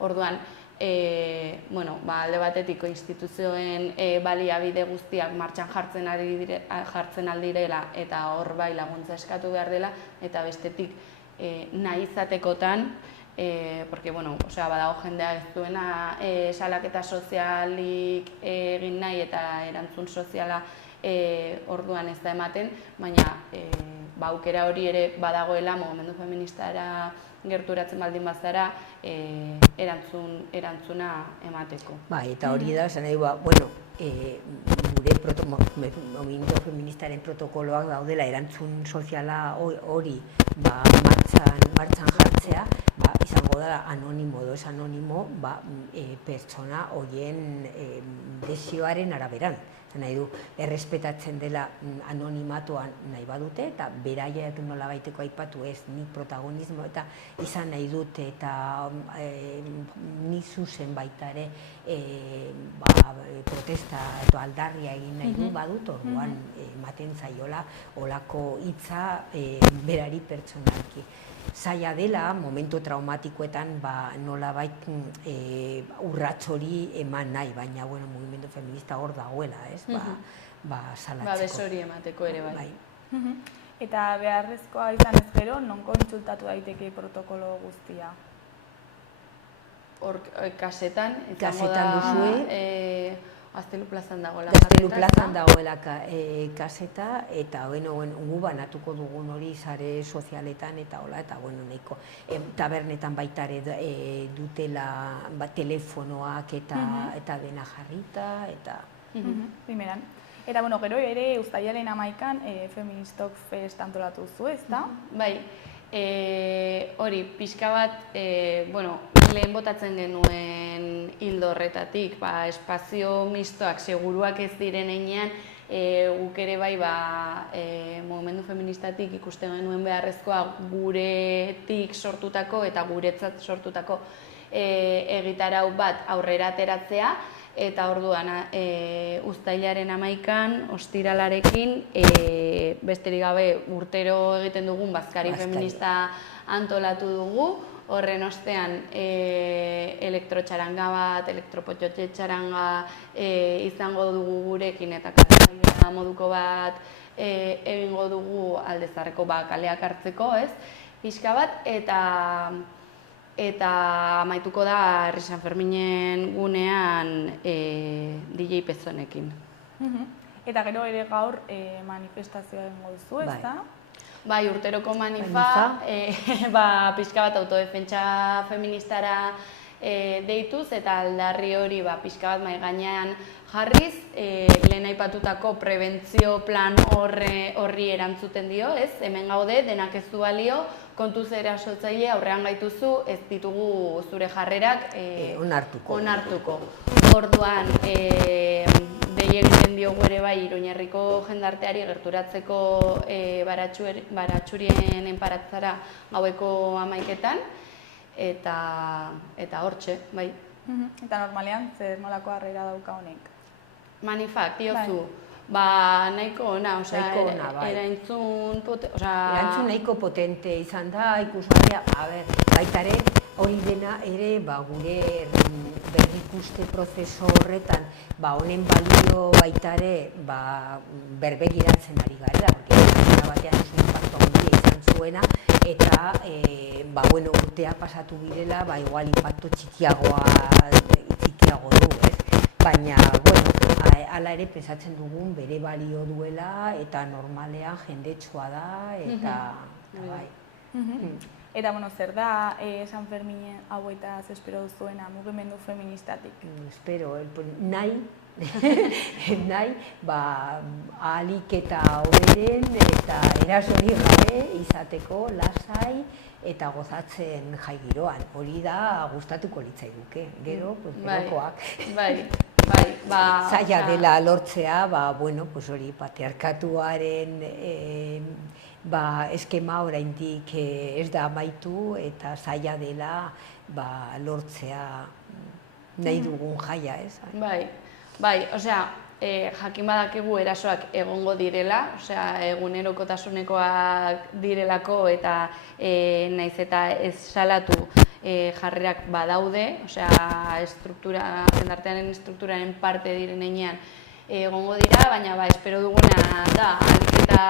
Orduan, alde batetiko instituzioen baliabide guztiak martxan jartzen aldirela eta hor bai laguntza eskatu behar dela eta bestetik nahi izatekotan, badago jendea ez duena salaketa sozialik egin nahi eta erantzun soziala orduan ez da ematen, baina aukera hori ere badagoela mugimendu feministara gerturatzen baldin bazara erantzuna emateko. Eta hori da, esan nahi gure mugimendu feministaren protokoloak daudela erantzun soziala hori martxan jartzea, izango da anonimo edo ez anonimo pertsona horien desioaren araberan. Nahi du, errespetatzen dela anonimatoan nahi badute, eta beraiek nola baiteko aipatu ez, nik protagonismo eta izan nahi dute, eta ni zuzen baita ere protesta eta aldarria egin nahi du badut, orduan ematen zaiola olako hitza berari pertsonalki. Zaila dela, momentu traumatikoetan nolabait urrats hori eman nahi, baina mugimendu feminista hor dagoela, ez? Salatzeko. Babes hori emateko ere bai. Eta beharrezkoa izan ez gero, non kontsultatu daiteke protokolo guztia? Hor, kasetan, Kasetan duzue. Gaztelu plazan dagoela. Gaztelu plazan dagoela kaseta, eta gu banatuko dugun hori sare sozialetan eta hola, eta nahiko tabernetan baita ere dutela telefonoak eta dena jarrita, eta... Primeran. Eta, gero ere uztailaren 11an Feministok Fest antolatu zu, ezta? Bai, hori, pixka bat, lehen botatzen genuen hildo horretatik, espazio mistoak seguruak ez diren heinean, guk ere bai, mugimendu feministatik ikusten genuen beharrezkoa guretik sortutako eta guretzat sortutako egitarau bat aurrera ateratzea, eta orduan uztailaren 11an, ostiralarekin, besterik gabe urtero egiten dugun bazkari feminista antolatu dugu. Horren ostean elektrotxaranga bat, elektropotxotxe txaranga izango dugu gurekin eta kategoria moduko bat egingo dugu Aldezarreko kaleak hartzeko, ez? Pixka bat, eta amaituko da Herri San Ferminen gunean DJ Pezonekin. Eta gero ere gaur manifestazioa egingo duzu, ezta? Bai, urteroko manifa, pixka bat autodefentsa feministara deituz, eta aldarri hori pixka bat mahai gainean jarriz, lehen aipatutako prebentzio plan horri erantzuten dio, ez? Hemen gaude, denak ez du balio, kontuz erasotzaile aurrean gaituzu, ez ditugu zure jarrerak onartuko. Orduan, dei egiten diogu ere bai Iruñerriko jendarteari gerturatzeko baratxurien enparatzara gaueko 11etan, eta hortxe, bai. Eta normalean, zer nolako harrera dauka honek? Manifak, diozu, nahiko ona, erantzun nahiko potente izan da, ikusgarria, baita ere, hori dena ere, gure berrikuste prozeso horretan, honen balio baita ere, berbegiratzen ari gara, porque batean oso inpaktu handia izan zuena, eta, urtea pasatu birela, igual inpaktu txikiago du, ez? Baina, hala ere pensatzen dugun bere balio duela, eta normalean jendetsua da, eta bai. Eta, zer da San Ferminen hauetaz espero duzuena mugimendu feministatik? Espero, nahi, ahalik eta hoberen eta erasorik gabe izateko lasai eta gozatzen jai giroan. Hori da gustatuko litzaiguke, gero, gerokoak. Zaila dela lortzea, hori patriarkatuaren eskema oraindik ez da amaitu eta zaila dela lortzea nahi dugun jaia, ez? Jakin badakigu erasoak egongo direla, egunerokotasunekoak direlako eta naiz eta ez salatu jarrerak badaude, jendartearen estrukturaren parte diren heinean egongo dira, baina espero duguna da ahalik eta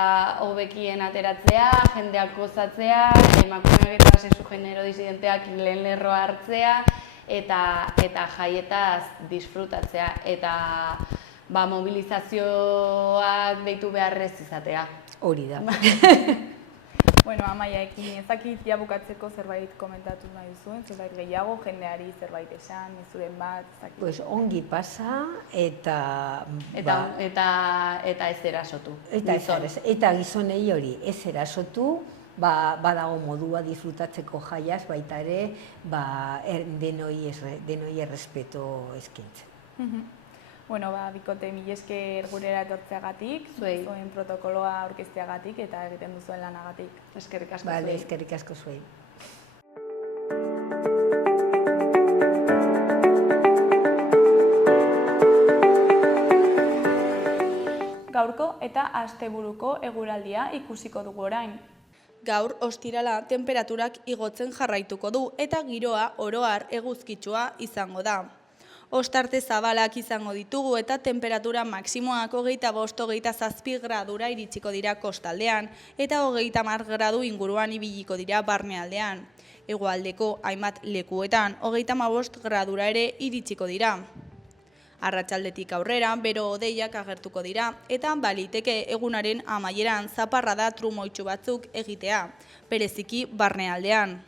hobekien ateratzea, jendeak gozatzea, emakumeak eta sexu genero disidenteak lehen lerroa hartzea eta jaietaz disfrutatzea eta mobilizazioak deitu beharrez izatea. Hori da. Amaia, ezakit bukatzeko zerbait komentatu nahi duzuen, zerbait gehiago, jendeari zerbait esan, mezuren bat, ezakit. Ongi pasa eta ez erasotu. Eta gizonei hori ez erasotu, badago modua disfrutatzeko jaiaz, baita ere denoi errespeto eskaintzen. Bikote, mila esker gurera etortzeagatik, zuen protokoloa aurkezteagatik eta egiten duzuen lanagatik. Eskerrik asko zuei. Eskerrik asko zuei. Gaurko eta asteburuko eguraldia ikusiko dugu orain. Gaur, ostirala, temperaturak igotzen jarraituko du eta giroa oro har eguzkitsua izango da. Ostarte zabalak izango ditugu eta temperatura maksimoak 25-27 gradura iritsiko dira kostaldean eta 30 gradu inguruan ibiliko dira barnealdean. Hegoaldeko hainbat lekuetan 35 gradura ere iritsiko dira. Arratsaldetik aurrera bero-hodeiak agertuko dira eta baliteke egunaren amaieran zaparrada trumoitsu batzuk egitea, bereziki barnealdean.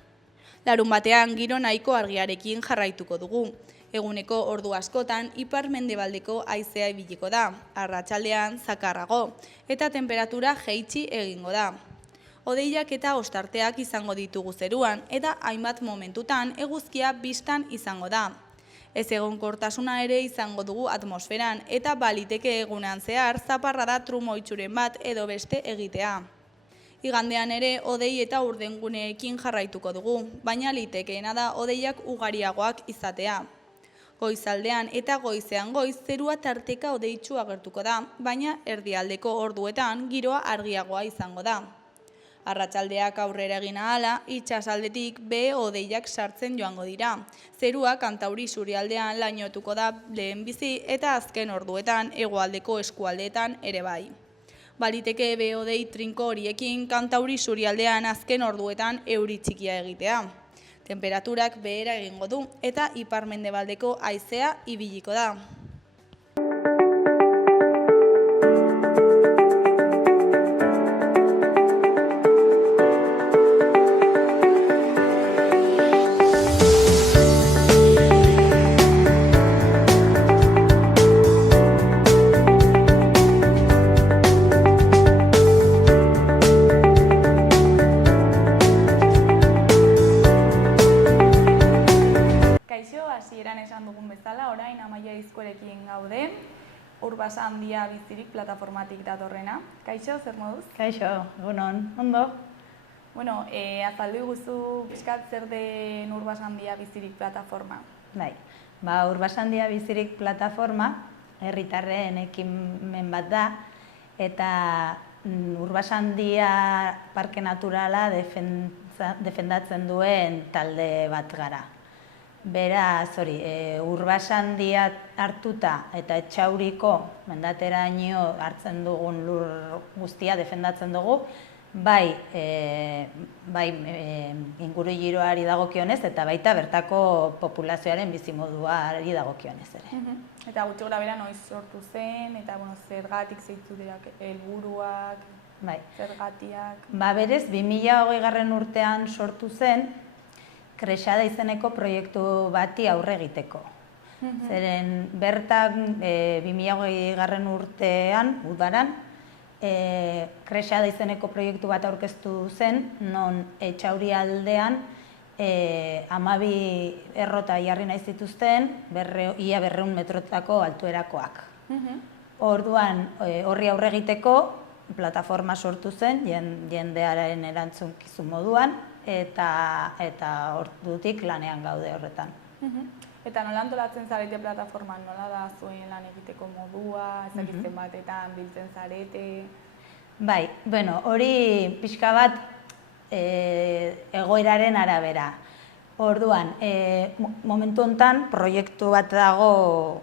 Larunbatean giro nahiko argiarekin jarraituko dugu. Eguneko ordu askotan ipar-mendebaldeko haizea ibiliko da, arratsaldean zakarrago, eta temperatura jaitsi egingo da. Hodeiak eta ostarteak izango ditugu zeruan, eta hainbat momentutan eguzkia bistan izango da. Ezegonkortasuna ere izango dugu atmosferan, eta baliteke egunean zehar zaparrada trumoitsuren bat edo beste egitea. Igandean ere hodei eta urdenguneekin jarraituko dugu, baina litekeena da hodeiak ugariagoak izatea. Goizaldean eta goizean goiz zerua tarteka hodeitsu agertuko da, baina erdialdeko orduetan giroa argiagoa izango da. Arratsaldeak aurrera egin ahala, itsasaldetik behe-hodeiak sartzen joango dira. Zerua kantauri isurialdean lainotuko da lehenbizi eta azken orduetan hegoaldeko eskualdeetan ere bai. Baliteke behe-hodei trinko horiekin kantauri isurialdean azken orduetan euri txikia egitea. Temperaturak behera egingo du eta ipar-mendebaldeko haizea ibiliko da. Hasieran esan dugun bezala, orain Amaia Izkorekin gaude, Urbasandia bizirik plataformatik datorrena. Kaixo, zer moduz? Kaixo, egunon, ondo? Bueno, azaldu iguzu pixkat zer den Urbasandia bizirik plataforma. Bai, Urbasandia bizirik plataforma herritarren ekimen bat da, eta Urbasandia parke naturala defendatzen duen talde bat gara. Beraz, Urbasandia hartuta eta Etxauriko mendateraino hartzen dugun lur guztia defendatzen dugu, bai inguru giroari dagokionez eta baita bertako populazioaren bizimoduari dagokionez ere. Eta gutxi gorabehera noiz sortu zen, eta zergatik zeitzu dira helburuak, zergatiak? Berez, 2020 urtean sortu zen, Kresada izeneko proiektu bati aurre egiteko. Zeren bertan 2020 urtean, udaran, Kresada izeneko proiektu bat aurkeztu zen, non Etxauri aldean 12 errota jarri nahi zituzten, ia 200 metrotako altuerakoak. Orduan, horri aurre egiteko plataforma sortu zen, jendearen erantzunkizun moduan, eta ordutik lanean gaude horretan. Eta nola antolatzen zarete plataforman, nola da zuen lan egiteko modua, ezakitzen batetan biltzen zarete? Bai, hori pixka bat egoeraren arabera. Orduan, momentu honetan proiektu bat dago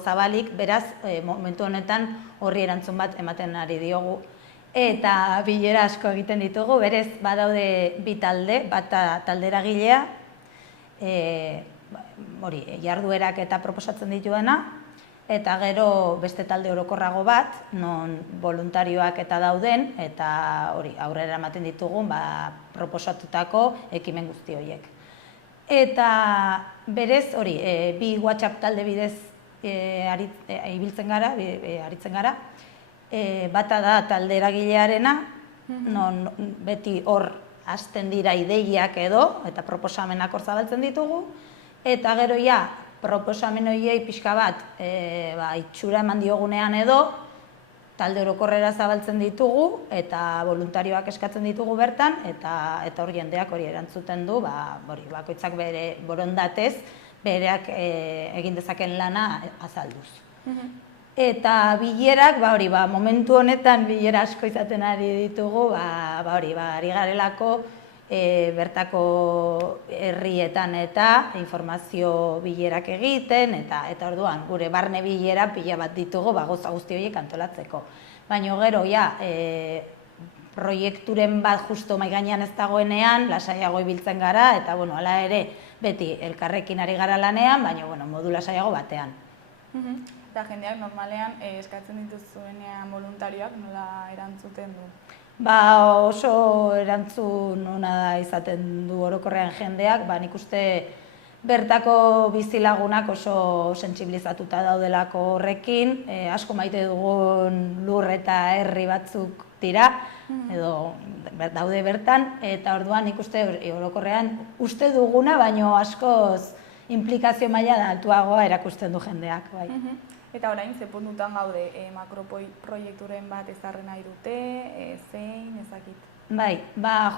zabalik, beraz, momentu honetan horri erantzun bat ematen ari diogu. Eta bilera asko egiten ditugu, berez badaude bi talde, bata talde eragilea, jarduerak eta proposatzen dituena, eta gero beste talde orokorrago bat, non voluntarioak eta dauden, eta aurrera ematen ditugun proposatutako ekimen guzti horiek. Eta berez, bi WhatsApp talde bidez aritzen gara, bata da talde eragilearena, non beti hor hasten dira ideiak edo, eta proposamenak hor zabaltzen ditugu, eta gero proposamen horiei pixka bat itxura eman diogunean edo, talde orokorrera zabaltzen ditugu, eta voluntarioak eskatzen ditugu bertan, eta hor jendeak hori erantzuten du, bakoitzak bere borondatez, bereak egin dezaken lana azalduz. Eta bilerak, momentu honetan bilera asko izaten ari ditugu, ari garelako bertako herrietan eta informazio bilerak egiten, eta orduan gure barne bilera pila bat ditugu gauza guzti horiek antolatzeko. Baina gero, proiekturen bat justo mai gainean ez dagoenean, lasaiago ibiltzen gara, eta hala ere, beti elkarrekin ari gara lanean, baina modu lasaiago batean. Eta jendeak normalean eskatzen dituzuenean voluntarioak nola erantzuten du? Oso erantzun ona izaten du orokorrean jendeak, nik uste bertako bizilagunak oso sentsibilizatuta daudelako horrekin, asko maite dugun lur eta herri batzuk dira, edo daude bertan, eta orduan nik uste orokorrean uste duguna, baino askoz implikazio maila da altuagoa erakusten du jendeak. Eta orain, ze puntutan gaude, makroproiekturen bat ezarri nahi dute, zein, ezakit?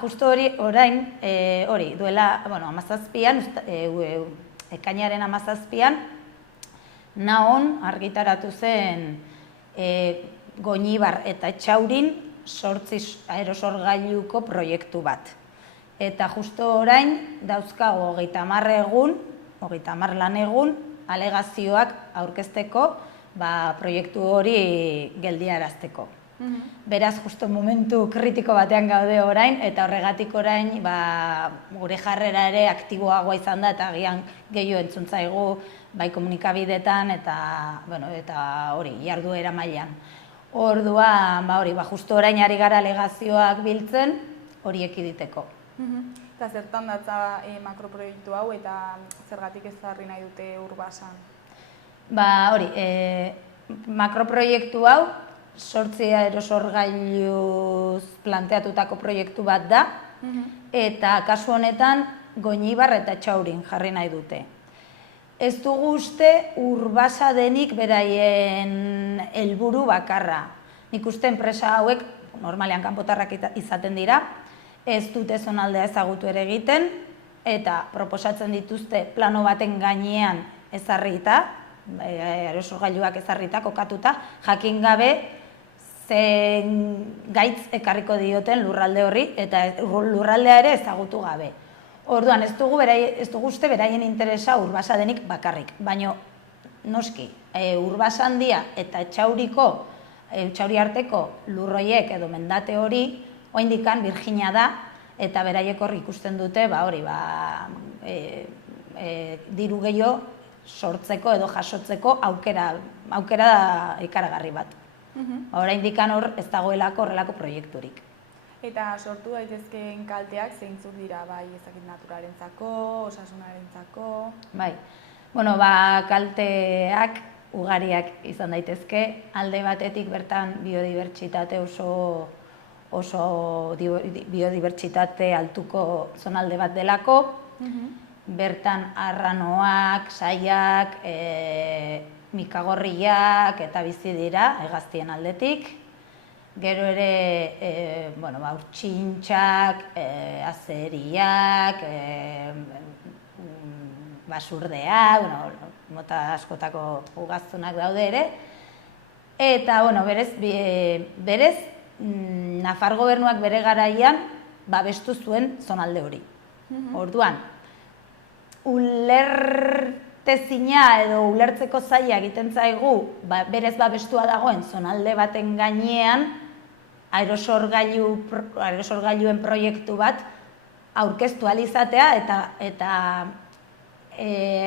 Justo orain, duela, 17an, ekainaren 17an, Nahon argitaratu zen Goñibar eta Etxaurin 8 aerosorgailuko proiektu bat. Eta justo orain, dauzkago 30 egun, 30 lan egun, alegazioak aurkezteko proiektu hori geldiarazteko. Beraz, justo momentu kritiko batean gaude orain, eta horregatik orain gure jarrera ere aktiboagoa izan da, eta agian gehiago entzuntzaigu bai komunikabidetan eta hori, jarduera mailan. Orduan, justo orain ari gara alegazioak biltzen horiek egiteko. Eta zertan datza makroproiektu hau eta zergatik ezarri nahi dute Urbasan? Makroproiektu hau 8 aerosorgailuz planteatutako proiektu bat da, eta kasu honetan Goñibar eta Etxaurin jarri nahi dute. Ez dugu uste Urbasa denik beraien helburu bakarra. Nik uste enpresa hauek, normalean kanpotarrak izaten dira, ez dute zonaldea ezagutu ere egiten, eta proposatzen dituzte plano baten gainean ezarrita, aerosorgailuak ezarrita, kokatuta, jakin gabe zen gaitz ekarriko dioten lurralde horri, eta lurraldea ere ezagutu gabe. Orduan, ez dugu uste beraien interesa Urbasa denik bakarrik, baina noski, Urbasa handia eta Etxauri arteko lurroiek edo mendate hori, oraindikan Birjina da, eta beraiek hor ikusten dute, diru gehiago sortzeko edo jasotzeko aukera ikaragarri bat. Oraindikan hor ez dagoelako horrelako proiekturik. Eta sortu daitezkeen kalteak zeintzuk dira, ezakit naturarentzako, osasunarentzako? Kalteak ugariak izan daitezke, alde batetik bertan biodibertsitate oso biodibertsitate altuko zonalde bat delako, bertan arranoak, saiak, mikagorriak eta bizi dira hegaztien aldetik. Gero ere, urtsintxak, azeriak, basurdeak, mota askotako ugaztunak daude ere. Eta, berez, Nafar gobernuak bere garaian babestu zuen zonalde hori. Orduan, ulertezina edo ulertzeko zaila egiten zaigu berez babestua dagoen zonalde baten gainean aerosorgailuen proiektu bat aurkeztu ahal izatea, eta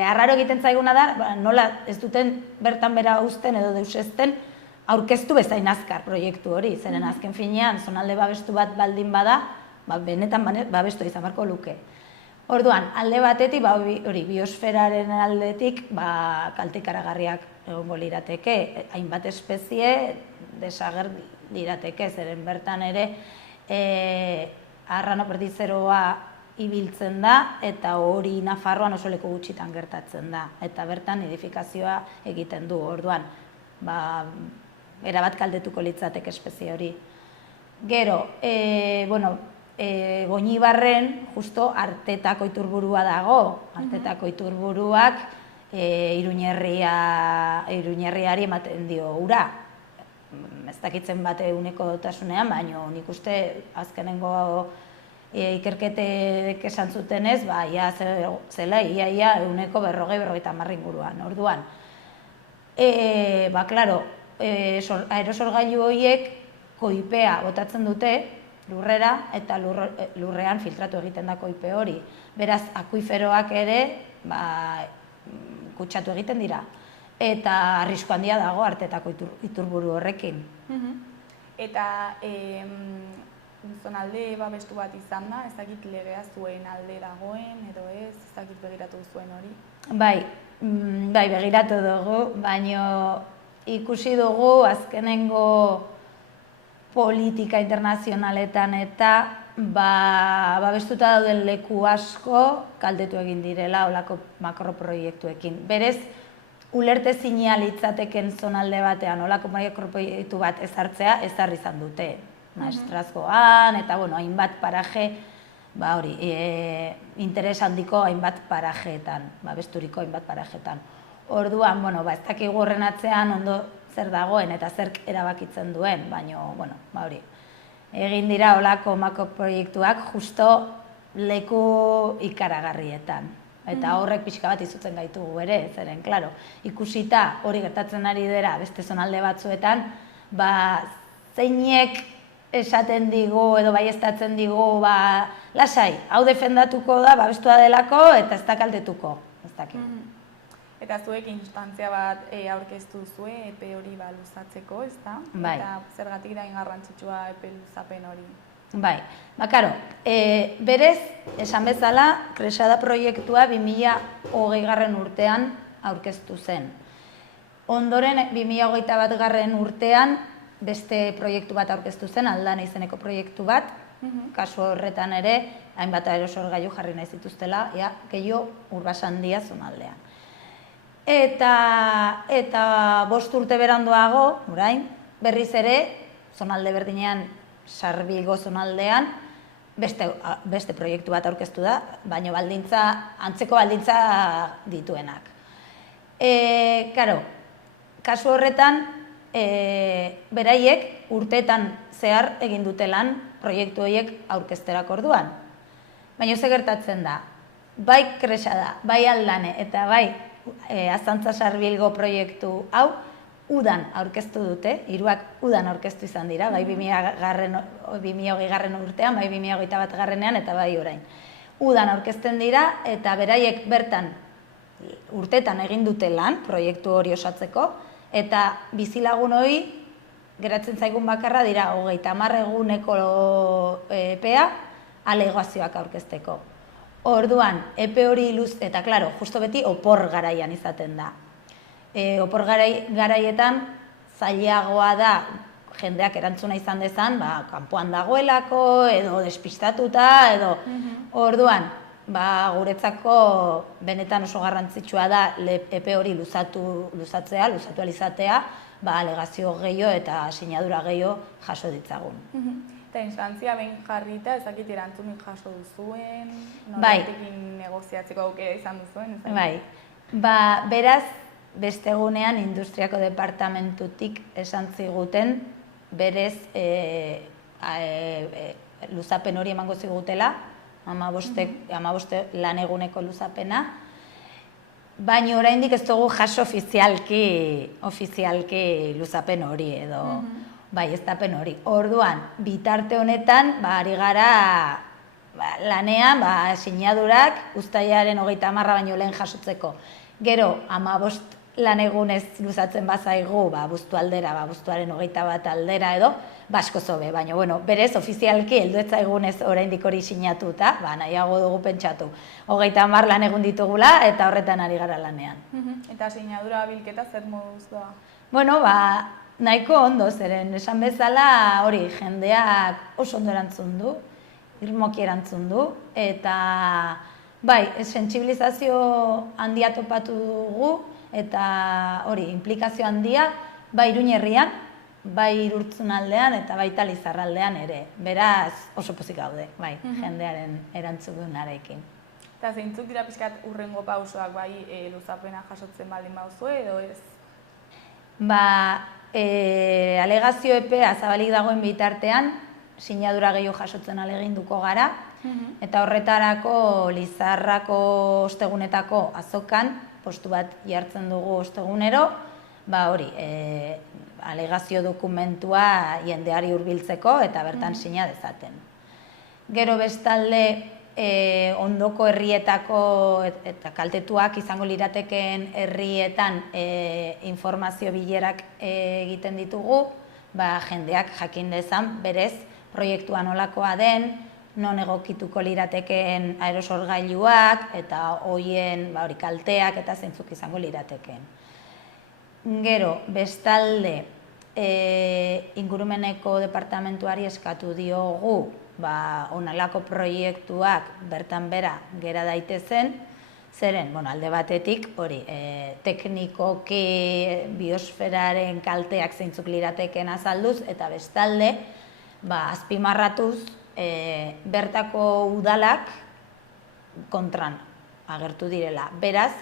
arraro egiten zaiguna da, nola ez duten bertan bera uzten edo deusezten aurkeztu bezain azkar proiektu hori, zeren azken finean zonalde babestu bat baldin bada, benetan babestu izan beharko luke. Orduan, alde batetik, biosferaren aldetik, kalte ikaragarriak egongo lirateke, hainbat espezie desager lirateke, zeren bertan ere arrano perdizeroa ibiltzen da, eta hori Nafarroan oso leku gutxitan gertatzen da, eta bertan edifikazioa egiten du. Orduan, erabat kaldetuko litzateke espezie hori. Gero, Goñibarren justo Artetako iturburua dago. Artetako iturburuak Iruñerriari ematen dio ura. Ez dakitzen bate uneko dotasunean, baina nik uste azkenengo ikerketek esan zutenez, ia zela, ia 40-50 inguruan. Orduan, klaro, aerosolgailu horiek koipea botatzen dute lurrera eta lurrean filtratu egiten da koipe hori. Beraz, akuiferoak ere kutsatu egiten dira. Eta arrisku handia dago artetako iturburu horrekin. Eta zonalde babestu bat izan da, ezakit legea zuen alde dagoen, edo ezakit begiratu zuen hori? Bai, begiratu dugu, baina ikusi dugu azkenengo politika internazionaletan eta babestuta dauden leku asko kaldetu egin direla olako makroproiektuekin. Berez, ulertezina litzateken zonalde batean olako makroproiektu bat ezartzea ezarri izan dute. Maestrazgoan eta hainbat paraje, interes handiko hainbat parajeetan, babesturiko hainbat parajeetan. Orduan, ez dakigu horren atzean ondo zer dagoen eta zer erabakitzen duen, baina, egin dira olako makroproiektuak justo leku ikaragarrietan. Eta horrek pixka bat izutzen gaitugu ere, zeren, klaro, ikusita hori gertatzen ari dira beste zonalde batzuetan, zeinek esaten digu edo baieztatzen digu, lasai, hau defendatuko da, babestua delako eta ez da kaltetuko, ez dakit. Eta zuek instantzia bat aurkeztu zue epe hori luzatzeko, ez da? Bai. Eta zergatik da garrantzitsua epe luzapen hori? Bai, karo, berez, esan bezala, Kresada proiektua 2020 urtean aurkeztu zen. Ondoren, 2021 urtean, beste proiektu bat aurkeztu zen, Aldana izeneko proiektu bat, kasu horretan ere, hainbat aerosolgailu jarri nahi zituztela, gehiago Urbasandia zonaldean. Eta 5 urte beranduago, orain, berriz ere, zonalde berdinean, Sarbilgo zonaldean, beste proiektu bat aurkeztu da, baina antzeko baldintza dituenak. Karo, kasu horretan, beraiek urteetan zehar egin dute lan proiektu horiek aurkezterak orduan. Baina ze gertatzen da, bai Kresada, bai Aldane eta bai Azantza Sarbilgo proiektu hau udan aurkeztu dute, hiruak udan aurkeztu izan dira, bai 2020 urtean, bai 2021ean eta bai orain. Udan aurkezten dira eta beraiek bertan urteetan egin dute lan proiektu hori osatzeko, eta bizilagun hori geratzen zaigun bakarra dira 30 eguneko epea alegazioak aurkezteko. Orduan, epe hori eta klaro, justo beti opor garaian izaten da. Opor garaietan zailagoa da jendeak erantzuna izan dezan, kanpoan dagoelako, edo despistatuta, edo orduan, guretzako benetan oso garrantzitsua da epe hori luzatu alizatea, alegazio gehiago eta sinadura gehiago jaso ditzagun. Eta instantzia behin jarrita, ezakit erantzunik jaso duzuen, noratekin negoziatzeko aukera izan duzuen? Bai, beraz, beste egunean industriako departamentutik esan ziguten, berez luzapen hori emango zigutela, 15 lan eguneko luzapena, baina oraindik ez dugu jaso ofizialki luzapen hori edo baieztapen hori. Orduan, bitarte honetan, ari gara lanean, sinadurak uztailaren 30 baino lehen jasotzeko. Gero, 15 lan egunez luzatzen bazaigu, buztu aldera, buztuaren 21 aldera edo, asko zobe, baina, berez, ofizialki heldu ez zaigunez oraindik hori sinatuta, nahiago dugu pentsatu. 30 lan egun ditugula eta horretan ari gara lanean. Eta sinadura bilketa zer moduz doa? Nahiko ondo, zeren esan bezala hori jendeak oso ondo erantzun du, irmoki erantzun du, eta sentsibilizazio handia topatu dugu, eta hori, implikazio handia, bai Iruñerrian, bai Irurtzunaldean eta baita Lizarraldean ere. Beraz, oso pozik gaude, jendearen erantzunarekin. Eta zeintzuk dira pixkat hurrengo pausoak luzapena jasotzen baldin bauzue edo ez? Alegazio epea zabalik dagoen bitartean, sinadura gehiago jasotzen aleginduko gara, Eta horretarako Lizarrako ostegunetako azokan, postu bat jartzen dugu ostegunero, hori, alegazio dokumentua jendeari hurbiltzeko eta bertan sina dezaten. Gero bestalde, ondoko herrietako eta kaltetuak izango lirateken herrietan informazio bilerak egiten ditugu, jendeak jakin dezan berez proiektua nolakoa den, non egokituko lirateken aerosorgailuak eta hoien kalteak eta zeintzuk izango lirateken. Gero, bestalde, ingurumeneko departamentuari eskatu diogu onalako proiektuak bertan bera gera daitezen, zeren, alde batetik, hori, teknikoki biosferaren kalteak zeintzuk lirateken azalduz, eta bestalde, azpimarratuz, bertako udalak kontran agertu direla. Beraz,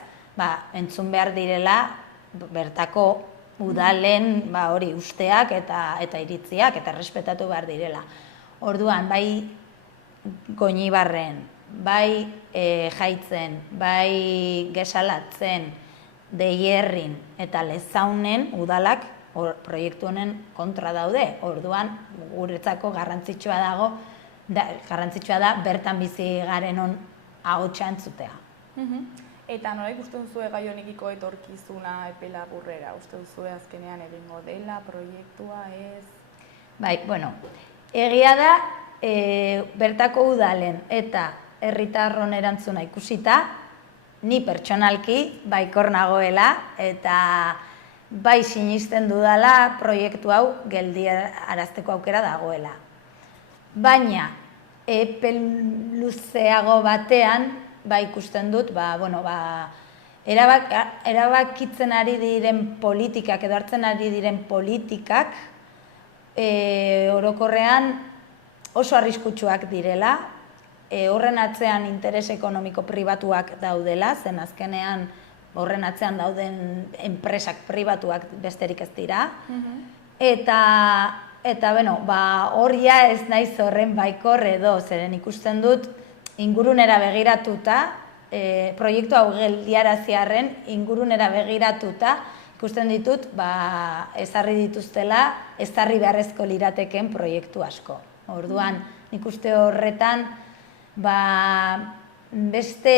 entzun behar direla, bertako udalen hori usteak eta iritziak eta errespetatu behar direla. Orduan, bai Goñibarren, bai Jaitzen, bai Gesalatzen, Deierrin eta Lezaunen udalak proiektu honen kontra daude. Orduan, guretzako garrantzitsua da bertan bizi garenon ahotsa entzutea. Eta nola ikusten duzue gai honekiko etorkizuna epe laburrera? Uste duzue azkenean egingo dela proiektua ez? Bai, egia da, bertako udalen eta herritarron erantzuna ikusita, ni pertsonalki baikor nagoela eta bai sinisten dudala proiektu hau geldiarazteko aukera dagoela. Baina, epe luzeago batean, ikusten dut, erabakitzen ari diren politikak edo hartzen ari diren politikak orokorrean oso arriskutsuak direla, horren atzean interes ekonomiko pribatuak daudela, zen azkenean horren atzean dauden enpresak pribatuak besterik ez dira, eta horria ez naiz horren baikor edo, zeren ikusten dut ingurunera begiratuta, proiektu hau geldiaraziarren ingurunera begiratuta, ikusten ditut, ezarri dituztela, ezarri beharrezko lirateken proiektu asko. Orduan, nik uste horretan, beste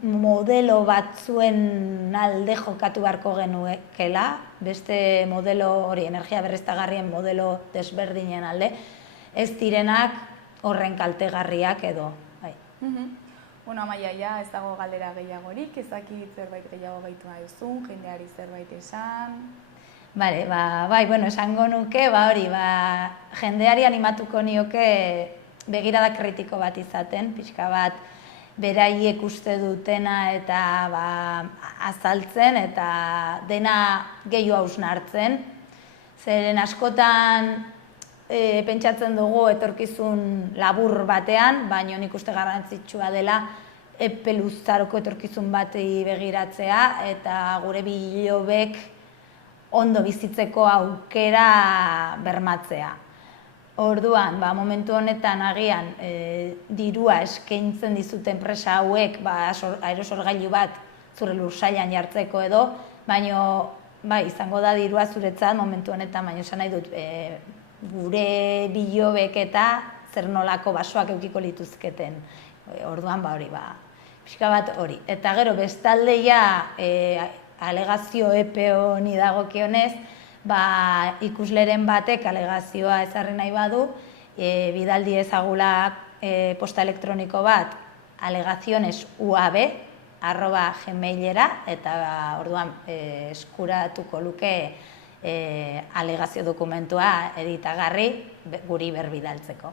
modelo batzuen alde jokatu beharko genuekela, beste modelo hori, energia berriztagarrien modelo desberdinen alde, ez direnak horren kaltegarriak edo. Amaia, ez dago galdera gehiagorik, ezakit zerbait gehiago gaitu nahi duzun, jendeari zerbait esan. Bai, esango nuke, hori, jendeari animatuko nioke begirada kritiko bat izaten, pixka bat beraiek uste dutena eta azaltzen eta dena gehiago hausnartzen. Zeren askotan pentsatzen dugu etorkizun labur batean, baina nik uste garrantzitsua dela epe luzaroko etorkizun bati begiratzea eta gure bilobek ondo bizitzeko aukera bermatzea. Orduan, momentu honetan agian dirua eskaintzen dizute enpresa hauek aerosorgailu bat zure lursailan jartzeko edo, baina izango da dirua zuretzat momentu honetan, baina esan nahi dut gure bilobek eta zer nolako basoak eukiko lituzketen. Orduan, pixka bat hori. Eta gero, bestaldeia alegazio epe honi dagokionez, ikusleren batek alegazioa ezarri nahi badu, bidaldi ezagula posta elektroniko bat alegazionesuab@gmailera eta orduan eskuratuko luke alegazio dokumentua editagarri guri berbidaltzeko.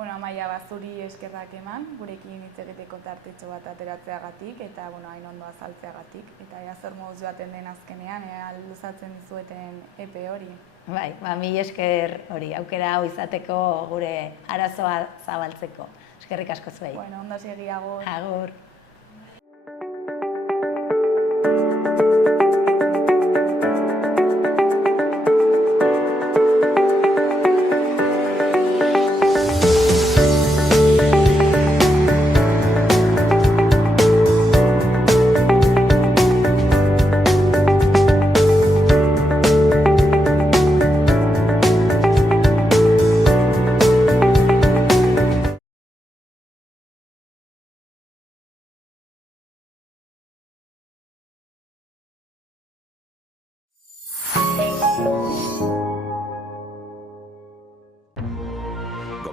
Amaia, zuri eskerrak eman, gurekin hitz egiteko tartetxo bat ateratzeagatik eta hain ondo azaltzeagatik. Eta ea zer moduz joaten den azkenean, luzatzen dizueten epe hori. Bai, mil esker hori, aukera hau izateko gure arazoa zabaltzeko. Eskerrik asko zuei. Ondo segi, agur. Agur.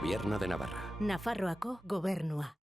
Gobierno de Navarra. Nafarroako gobernua.